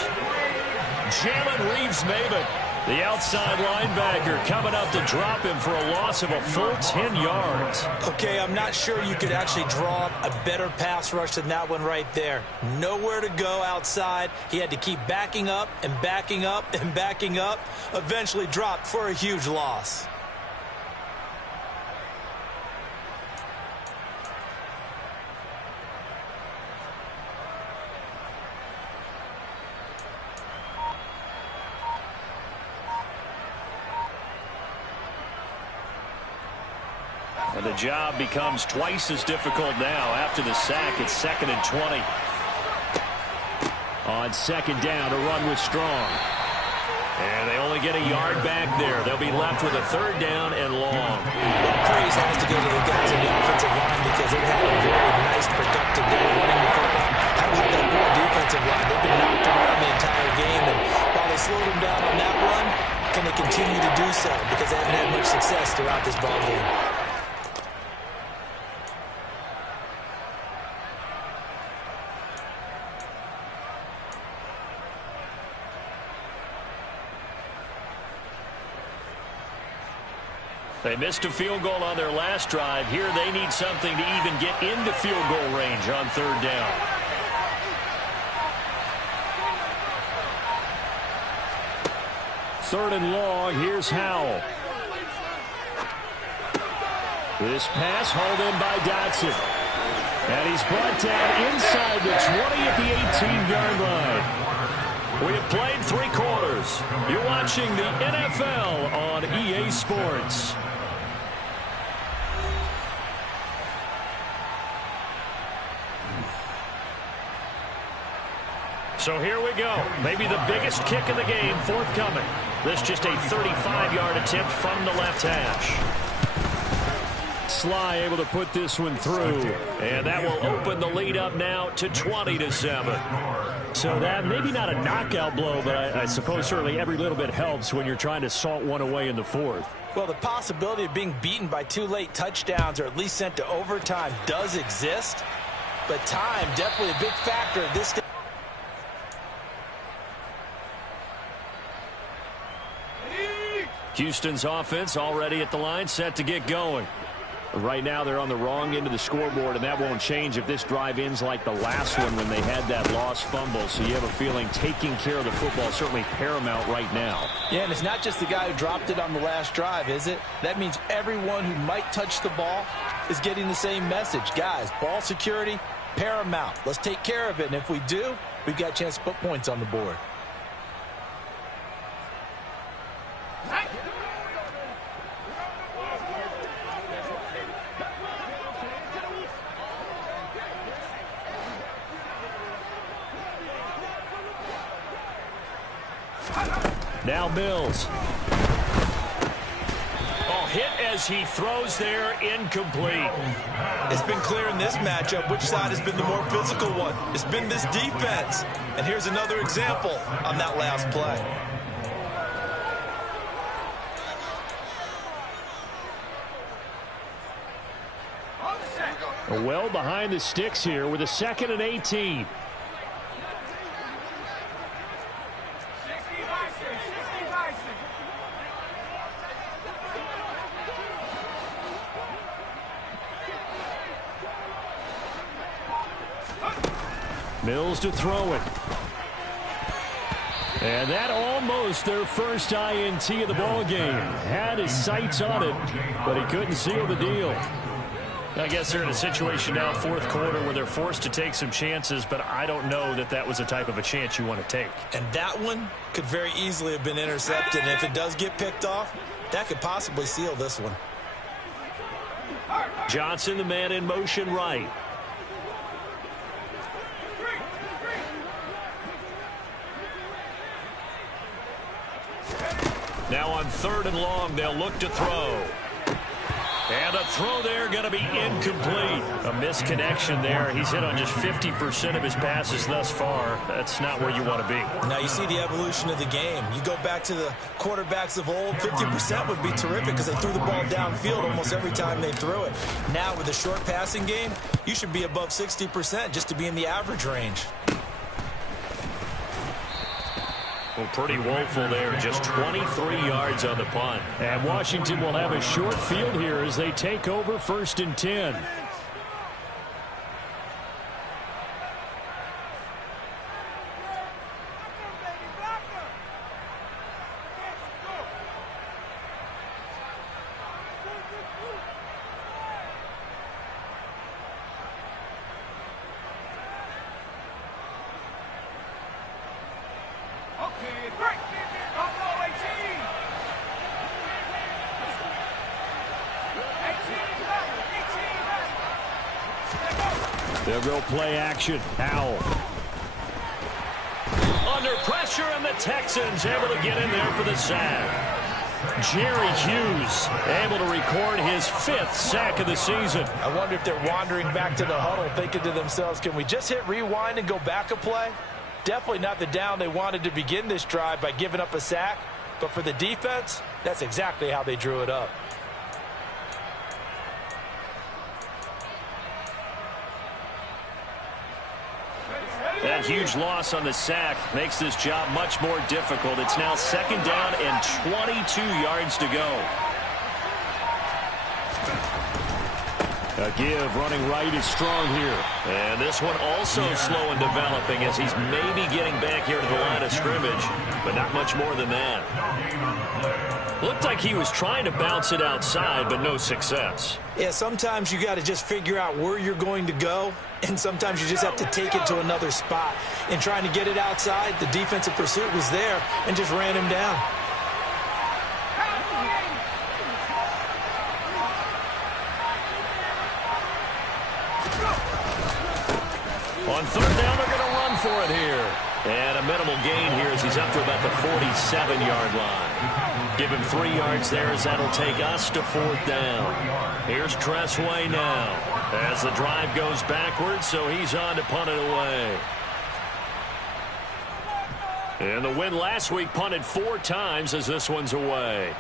Jalen Reeves-Maybin, the outside linebacker, coming up to drop him for a loss of a full 10 yards. Okay, I'm not sure you could actually draw up a better pass rush than that one right there. Nowhere to go outside. He had to keep backing up and backing up and backing up. Eventually dropped for a huge loss. And the job becomes twice as difficult now after the sack. It's 2nd and 20. On 2nd down, a run with Strong. And they only get a yard back there. They'll be left with a 3rd down and long. Well, praise has to go to the guys in the offensive line because they've had a very nice, productive day running the football. How about that poor defensive line? They've been knocked around the entire game, and while they slowed them down on that run, can they continue to do so? Because they haven't had much success throughout this ball game. They missed a field goal on their last drive. Here they need something to even get into field goal range on 3rd down. Third and long. Here's Howell. This pass hauled in by Dotson. And he's brought down inside the 20 at the 18-yard line. We have played 3 quarters. You're watching the NFL on EA Sports. So here we go. Maybe the biggest kick in the game forthcoming. This just a 35-yard attempt from the left hash. Sly able to put this one through. And that will open the lead up now to 20-7. So that maybe not a knockout blow, but I suppose certainly every little bit helps when you're trying to salt one away in the 4th. Well, the possibility of being beaten by 2 late touchdowns or at least sent to overtime does exist. But time, definitely a big factor at this stage. Houston's offense already at the line, set to get going. Right now they're on the wrong end of the scoreboard, and that won't change if this drive ends like the last one when they had that lost fumble. So you have a feeling taking care of the football is certainly paramount right now. Yeah, and it's not just the guy who dropped it on the last drive, is it? That means everyone who might touch the ball is getting the same message. Guys, ball security, paramount. Let's take care of it, and if we do, we've got a chance to put points on the board. Now Mills. Oh, hit as he throws there, incomplete. It's been clear in this matchup which side has been the more physical one. It's been this defense. And here's another example on that last play. Well behind the sticks here with a 2nd and 18. Mills to throw it. And that almost their first INT of the ball game. Had his sights on it, but he couldn't seal the deal. I guess they're in a situation now, fourth quarter, where they're forced to take some chances, but I don't know that that was the type of a chance you want to take. And that one could very easily have been intercepted. And if it does get picked off, that could possibly seal this one. Johnson, the man in motion right. Now on 3rd and long, they'll look to throw. And a throw there going to be incomplete. A misconnection there. He's hit on just 50% of his passes thus far. That's not where you want to be. Now you see the evolution of the game. You go back to the quarterbacks of old, 50% would be terrific because they threw the ball downfield almost every time they threw it. Now with a short passing game, you should be above 60% just to be in the average range. Well, pretty woeful there. Just 23 yards on the punt. And Washington will have a short field here as they take over 1st and 10. They'll go play action. Howell. Under pressure, and the Texans able to get in there for the sack. Jerry Hughes able to record his 5th sack of the season. I wonder if they're wandering back to the huddle thinking to themselves, can we just hit rewind and go back a play? Definitely not the down they wanted to begin this drive by giving up a sack. But for the defense, that's exactly how they drew it up. That huge loss on the sack makes this job much more difficult. It's now 2nd down and 22 yards to go. A give running right is strong here. And this one also slow in developing as he's maybe getting back here to the line of scrimmage, but not much more than that. Looked like he was trying to bounce it outside, but no success. Yeah, sometimes you got to just figure out where you're going to go, and sometimes you just have to take it to another spot. And trying to get it outside, the defensive pursuit was there and just ran him down. On 3rd down, they're going to run for it here. And a minimal gain here as he's up to about the 47-yard line. Give him 3 yards there as that'll take us to 4th down. Here's Tressway now as the drive goes backwards, so he's on to punt it away. And the win last week punted 4 times as this one's away.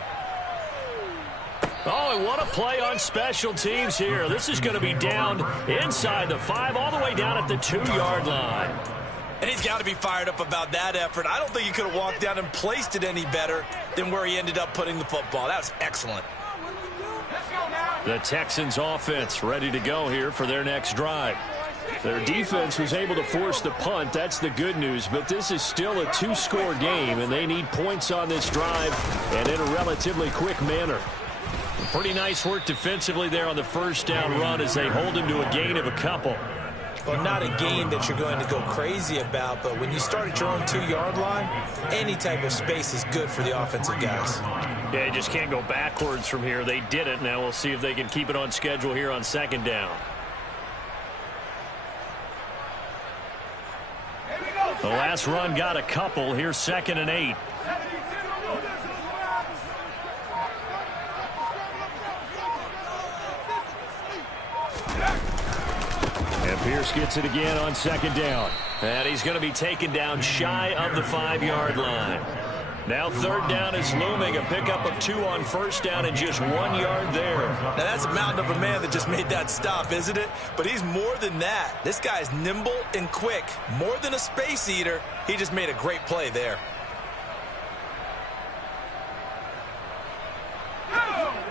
Oh, and what a play on special teams here. This is going to be down inside the 5, all the way down at the 2-yard line. And he's got to be fired up about that effort. I don't think he could have walked down and placed it any better than where he ended up putting the football. That was excellent. The Texans offense ready to go here for their next drive. Their defense was able to force the punt. That's the good news. But this is still a 2-score game, and they need points on this drive and in a relatively quick manner. Pretty nice work defensively there on the 1st down run as they hold him to a gain of a couple. Well, not a gain that you're going to go crazy about, but when you start at your own 2-yard line, any type of space is good for the offensive guys. Yeah, you just can't go backwards from here. They did it. Now we'll see if they can keep it on schedule here on 2nd down. The last run got a couple. Here's 2nd and 8. And Pierce gets it again on 2nd down. And he's going to be taken down shy of the 5-yard line. Now 3rd down is looming. A pickup of 2 on 1st down and just 1 yard there. Now that's a mountain of a man that just made that stop, isn't it? But he's more than that. This guy's nimble and quick. More than a space eater. He just made a great play there.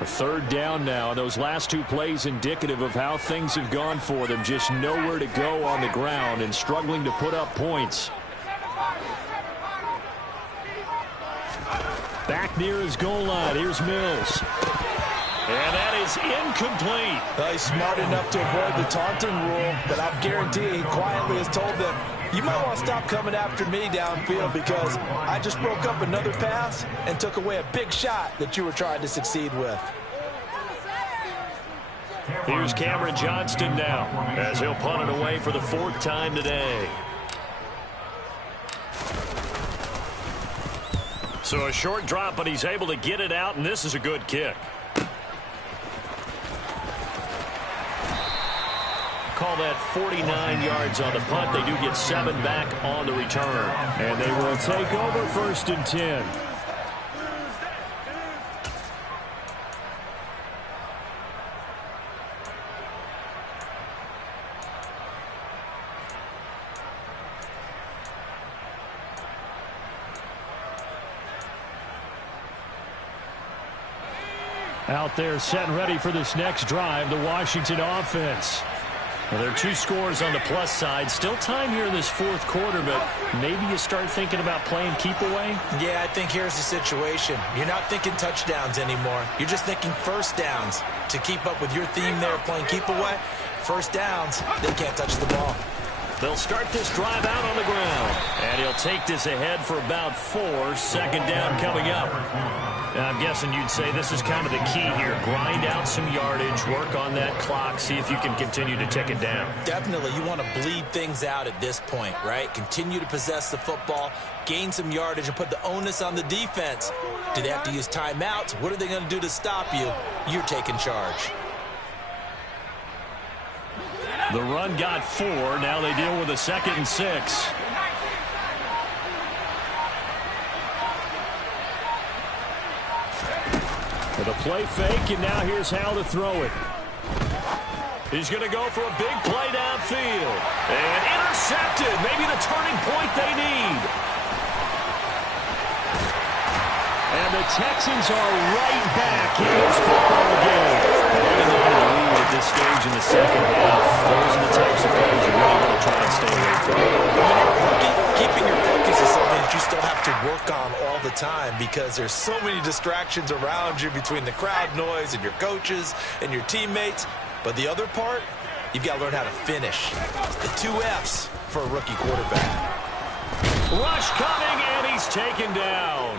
A third down now. Those last two plays indicative of how things have gone for them. Just nowhere to go on the ground and struggling to put up points. Back near his goal line. Here's Mills. And that is incomplete. Well, he's smart enough to avoid the taunting rule, but I'm guaranteeing he quietly has told them, you might want to stop coming after me downfield because I just broke up another pass and took away a big shot that you were trying to succeed with. Here's Cameron Johnston now as he'll punt it away for the fourth time today. So a short drop, but he's able to get it out, and this is a good kick. Call that 49 yards on the punt. They do get 7 back on the return. And they will take over 1st and 10. Out there set and ready for this next drive, the Washington offense. Well, there are 2 scores on the plus side. Still time here in this fourth quarter, but maybe you start thinking about playing keep away? Yeah, I think here's the situation. You're not thinking touchdowns anymore. You're just thinking first downs. To keep up with your theme there, playing keep away, first downs, they can't touch the ball. They'll start this drive out on the ground. And he'll take this ahead for about 4. 2nd down coming up. Now, I'm guessing you'd say this is kind of the key here. Grind out some yardage, work on that clock, see if you can continue to tick it down. Definitely. You want to bleed things out at this point, right? Continue to possess the football, gain some yardage, and put the onus on the defense. Do they have to use timeouts? What are they going to do to stop you? You're taking charge. The run got 4. Now they deal with a 2nd and 6. With a play fake, and now here's how to throw it. He's going to go for a big play downfield. And intercepted. Maybe the turning point they need. And the Texans are right back in this football game. Holding on to the lead at this stage in the second half. Those are the types of plays you really want to try to stay away from. Keeping your focus is something that you still have to work on all the time because there's so many distractions around you between the crowd noise and your coaches and your teammates. But the other part, you've got to learn how to finish. The 2 F's for a rookie quarterback. Rush coming, and he's taken down.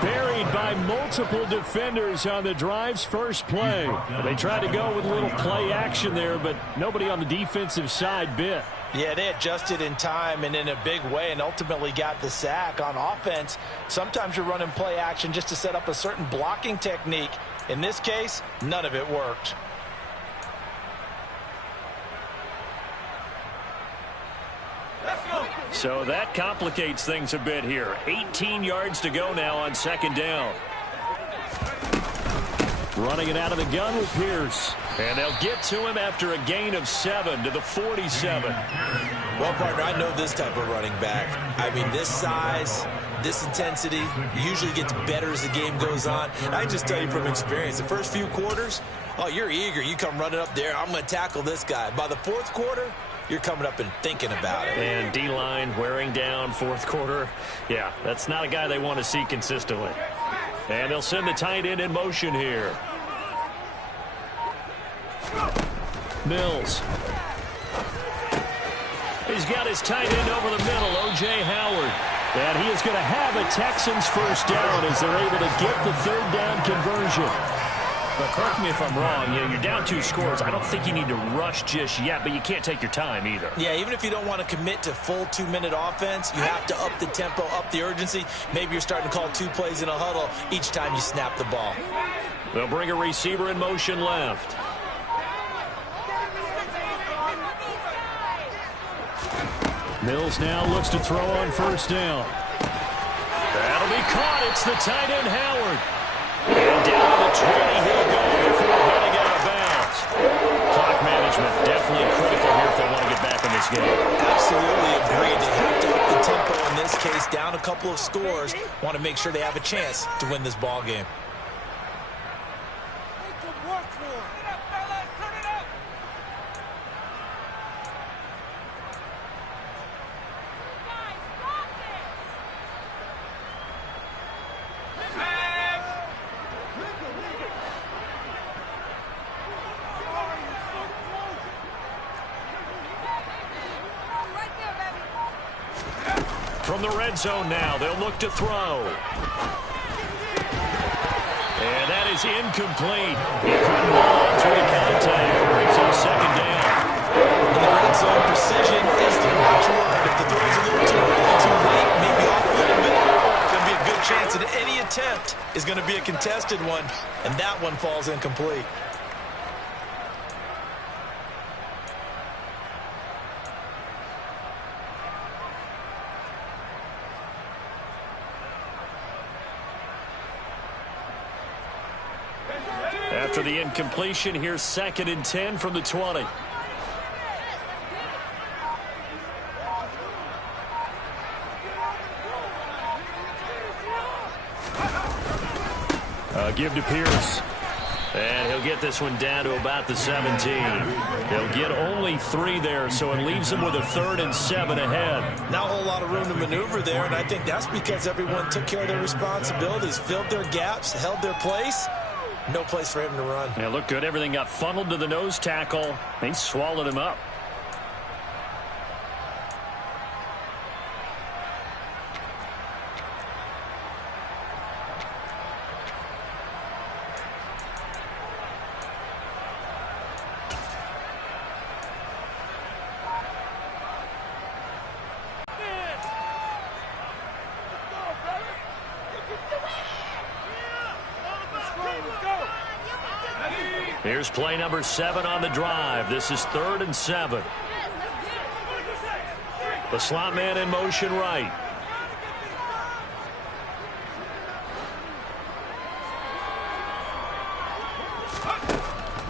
Buried by multiple defenders on the drive's first play. They tried to go with a little play action there, but nobody on the defensive side bit. Yeah, they adjusted in time and in a big way and ultimately got the sack. On offense, sometimes you're running play action just to set up a certain blocking technique. In this case, none of it worked. So that complicates things a bit here. 18 yards to go now on 2nd down. Running it out of the gun with Pierce. And they'll get to him after a gain of 7 to the 47. Well, partner, I know this type of running back. I mean, this size, this intensity usually gets better as the game goes on. And I just tell you from experience, the first few quarters, oh, you're eager. You come running up there, I'm going to tackle this guy. By the 4th quarter, you're coming up and thinking about it. And D-line wearing down 4th quarter. Yeah, that's not a guy they want to see consistently. And they'll send the tight end in motion here. Mills. He's got his tight end over the middle, O.J. Howard. And he is going to have a Texans first down as they're able to get the 3rd down conversion. But correct me if I'm wrong, you're down 2 scores. I don't think you need to rush just yet, but you can't take your time either. Yeah, even if you don't want to commit to full 2-minute offense, you have to up the tempo, up the urgency. Maybe you're starting to call 2 plays in a huddle each time you snap the ball. They'll bring a receiver in motion left. Mills now looks to throw on 1st down. That'll be caught. It's the tight end, Howard. And down to the 20 he'll go before heading out of bounds. Clock management definitely critical here if they want to get back in this game. Absolutely agreed. They have to up the tempo in this case, down a couple of scores. Want to make sure they have a chance to win this ball game. From the red zone now, they'll look to throw. And that is incomplete. He couldn't hold on to the contact. Brings up second down. In the red zone, precision is the watchword. If the throw's a little too early, too late, maybe off a little bit, there'll be a good chance that any attempt is going to be a contested one, and that one falls incomplete. After the incompletion, here's 2nd and 10 from the 20. Give to Pierce. And he'll get this one down to about the 17. They'll get only 3 there, so it leaves them with a 3rd and 7 ahead. Not a whole lot of room to maneuver there, and I think that's because everyone took care of their responsibilities, filled their gaps, held their place. No place for him to run. Yeah, looked good. Everything got funneled to the nose tackle. They swallowed him up. Here's play number 7 on the drive. This is 3rd and 7. The slot man in motion right.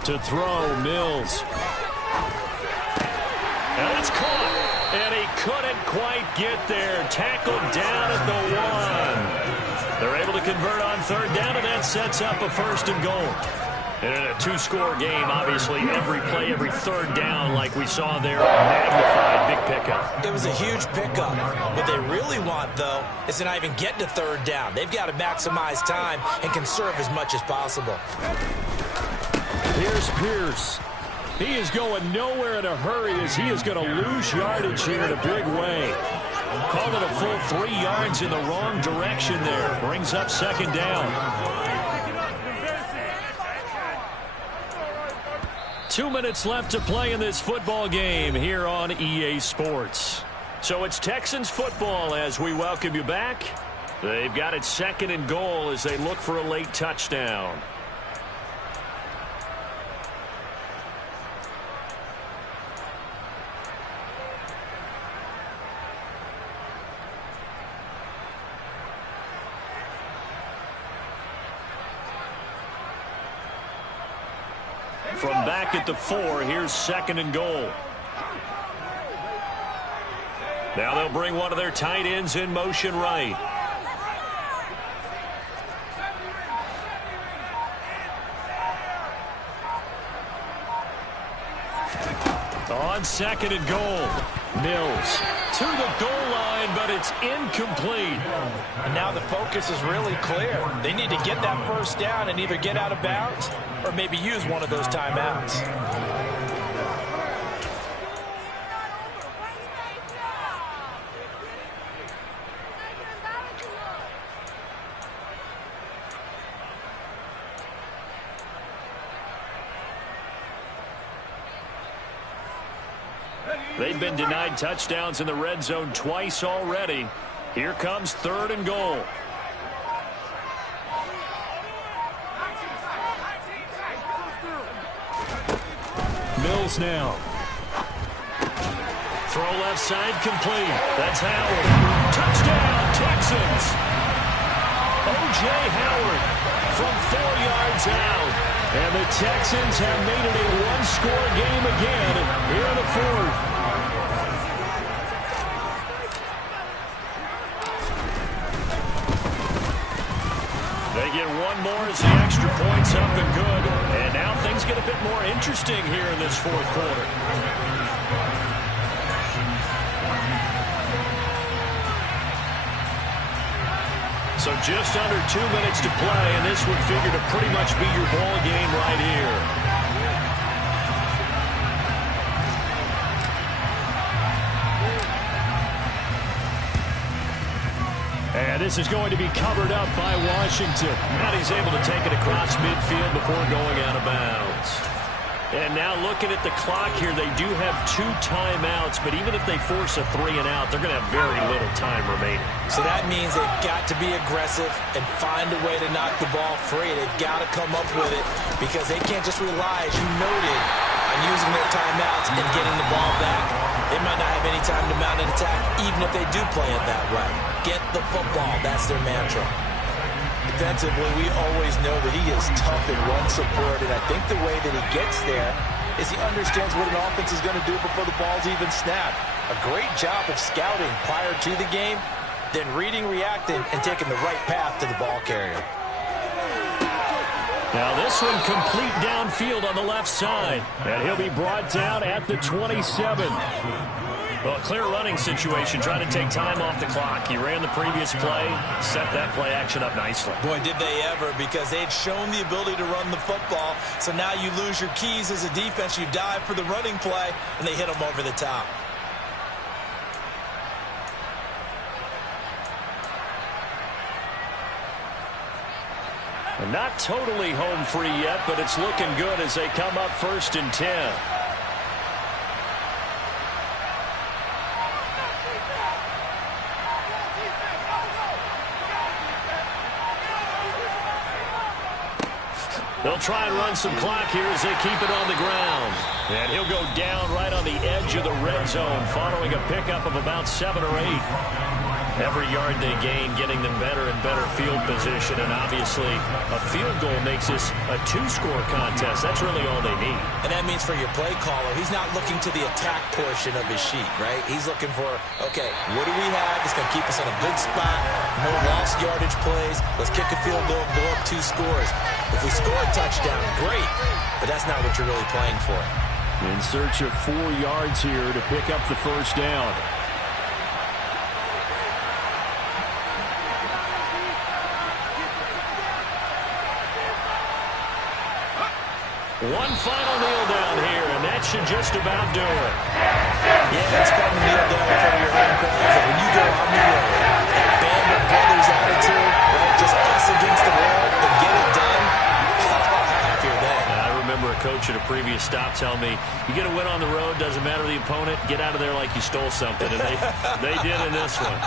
To throw, Mills. And it's caught. And he couldn't quite get there. Tackled down at the 1. They're able to convert on 3rd down, and that sets up a 1st and goal. And in a 2-score game, obviously, every play, every 3rd down, like we saw there, magnified big pickup. It was a huge pickup. What they really want, though, is to not even get to 3rd down. They've got to maximize time and conserve as much as possible. Here's Pierce. He is going nowhere in a hurry as he is going to lose yardage here in a big way. Called it a full 3 yards in the wrong direction there. Brings up 2nd down. 2 minutes left to play in this football game here on EA Sports. So it's Texans football as we welcome you back. They've got it 2nd and goal as they look for a late touchdown. From back at the 4, here's 2nd and goal. Now they'll bring one of their tight ends in motion right. On 2nd and goal, Mills to the goal line, but it's incomplete. And now the focus is really clear. They need to get that 1st down and either get out of bounds or maybe use one of those timeouts. They've been denied touchdowns in the red zone twice already. Here comes 3rd and goal. Mills now. Throw left side complete. That's Howard. Touchdown, Texans. O.J. Howard from 4 yards out. And the Texans have made it a 1-score game again here in the 4th. They get one more as the extra point's up and good. And now things get a bit more interesting here in this 4th quarter. So just under 2 minutes to play, and this would figure to pretty much be your ball game right here. And this is going to be covered up by Washington. And he's able to take it across midfield before going out of bounds. And now looking at the clock here, they do have 2 timeouts, but even if they force a 3 and out, they're going to have very little time remaining. So that means they've got to be aggressive and find a way to knock the ball free. They've got to come up with it because they can't just rely, as you noted, on using their timeouts and getting the ball back. They might not have any time to mount an attack, even if they do play it that way. Get the football. That's their mantra. Defensively, we always know that he is tough in run support, and I think the way that he gets there is he understands what an offense is going to do before the ball's even snapped. A great job of scouting prior to the game, then reading, reacting, and taking the right path to the ball carrier. Now this one complete downfield on the left side, and he'll be brought down at the 27. Well, clear running situation, trying to take time off the clock. He ran the previous play, set that play action up nicely. Boy, did they ever, because they had shown the ability to run the football. So now you lose your keys as a defense. You dive for the running play, and they hit them over the top. And not totally home free yet, but it's looking good as they come up 1st and 10. They'll try and run some clock here as they keep it on the ground. And he'll go down right on the edge of the red zone following a pickup of about 7 or 8. Every yard they gain, getting them better and better field position. And obviously, a field goal makes this a 2-score contest. That's really all they need. And that means for your play caller, he's not looking to the attack portion of his sheet, right? He's looking for, okay, what do we have that's going to keep us in a good spot? No lost yardage plays. Let's kick a field goal and go up 2 scores. If we score a touchdown, great. But that's not what you're really playing for. In search of 4 yards here to pick up the first down. One final kneel down here, and that should just about do it. Yeah, it's fun to kneel down in front of your home crowd, but when you go on the road, that band of brothers attitude, right, just us against the world and get it done, how happy are they? I remember a coach at a previous stop telling me, you get a win on the road, doesn't matter the opponent, get out of there like you stole something, and they did in this one.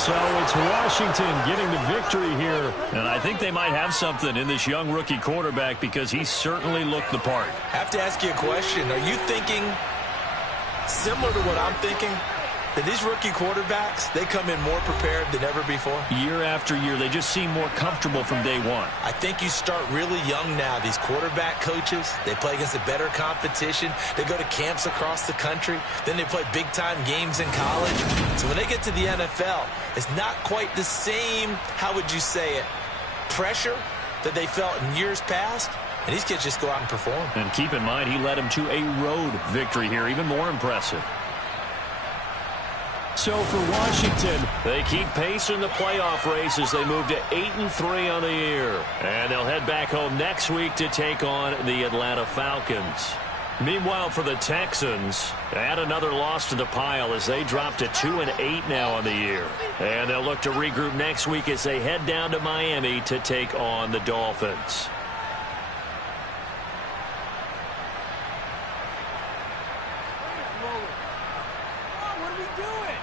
So it's Washington getting the victory here. And I think they might have something in this young rookie quarterback because he certainly looked the part. I have to ask you a question. Are you thinking similar to what I'm thinking? That these rookie quarterbacks, they come in more prepared than ever before? Year after year, they just seem more comfortable from day one. I think you start really young now. These quarterback coaches, they play against a better competition. They go to camps across the country. Then they play big-time games in college. So when they get to the NFL, it's not quite the same, how would you say it, pressure that they felt in years past. And these kids just go out and perform. And keep in mind, he led them to a road victory here, even more impressive. So for Washington, they keep pace in the playoff race as they move to 8-3 on the year. And they'll head back home next week to take on the Atlanta Falcons. Meanwhile, for the Texans, add another loss to the pile as they drop to 2-8 now on the year. And they'll look to regroup next week as they head down to Miami to take on the Dolphins. What are we doing?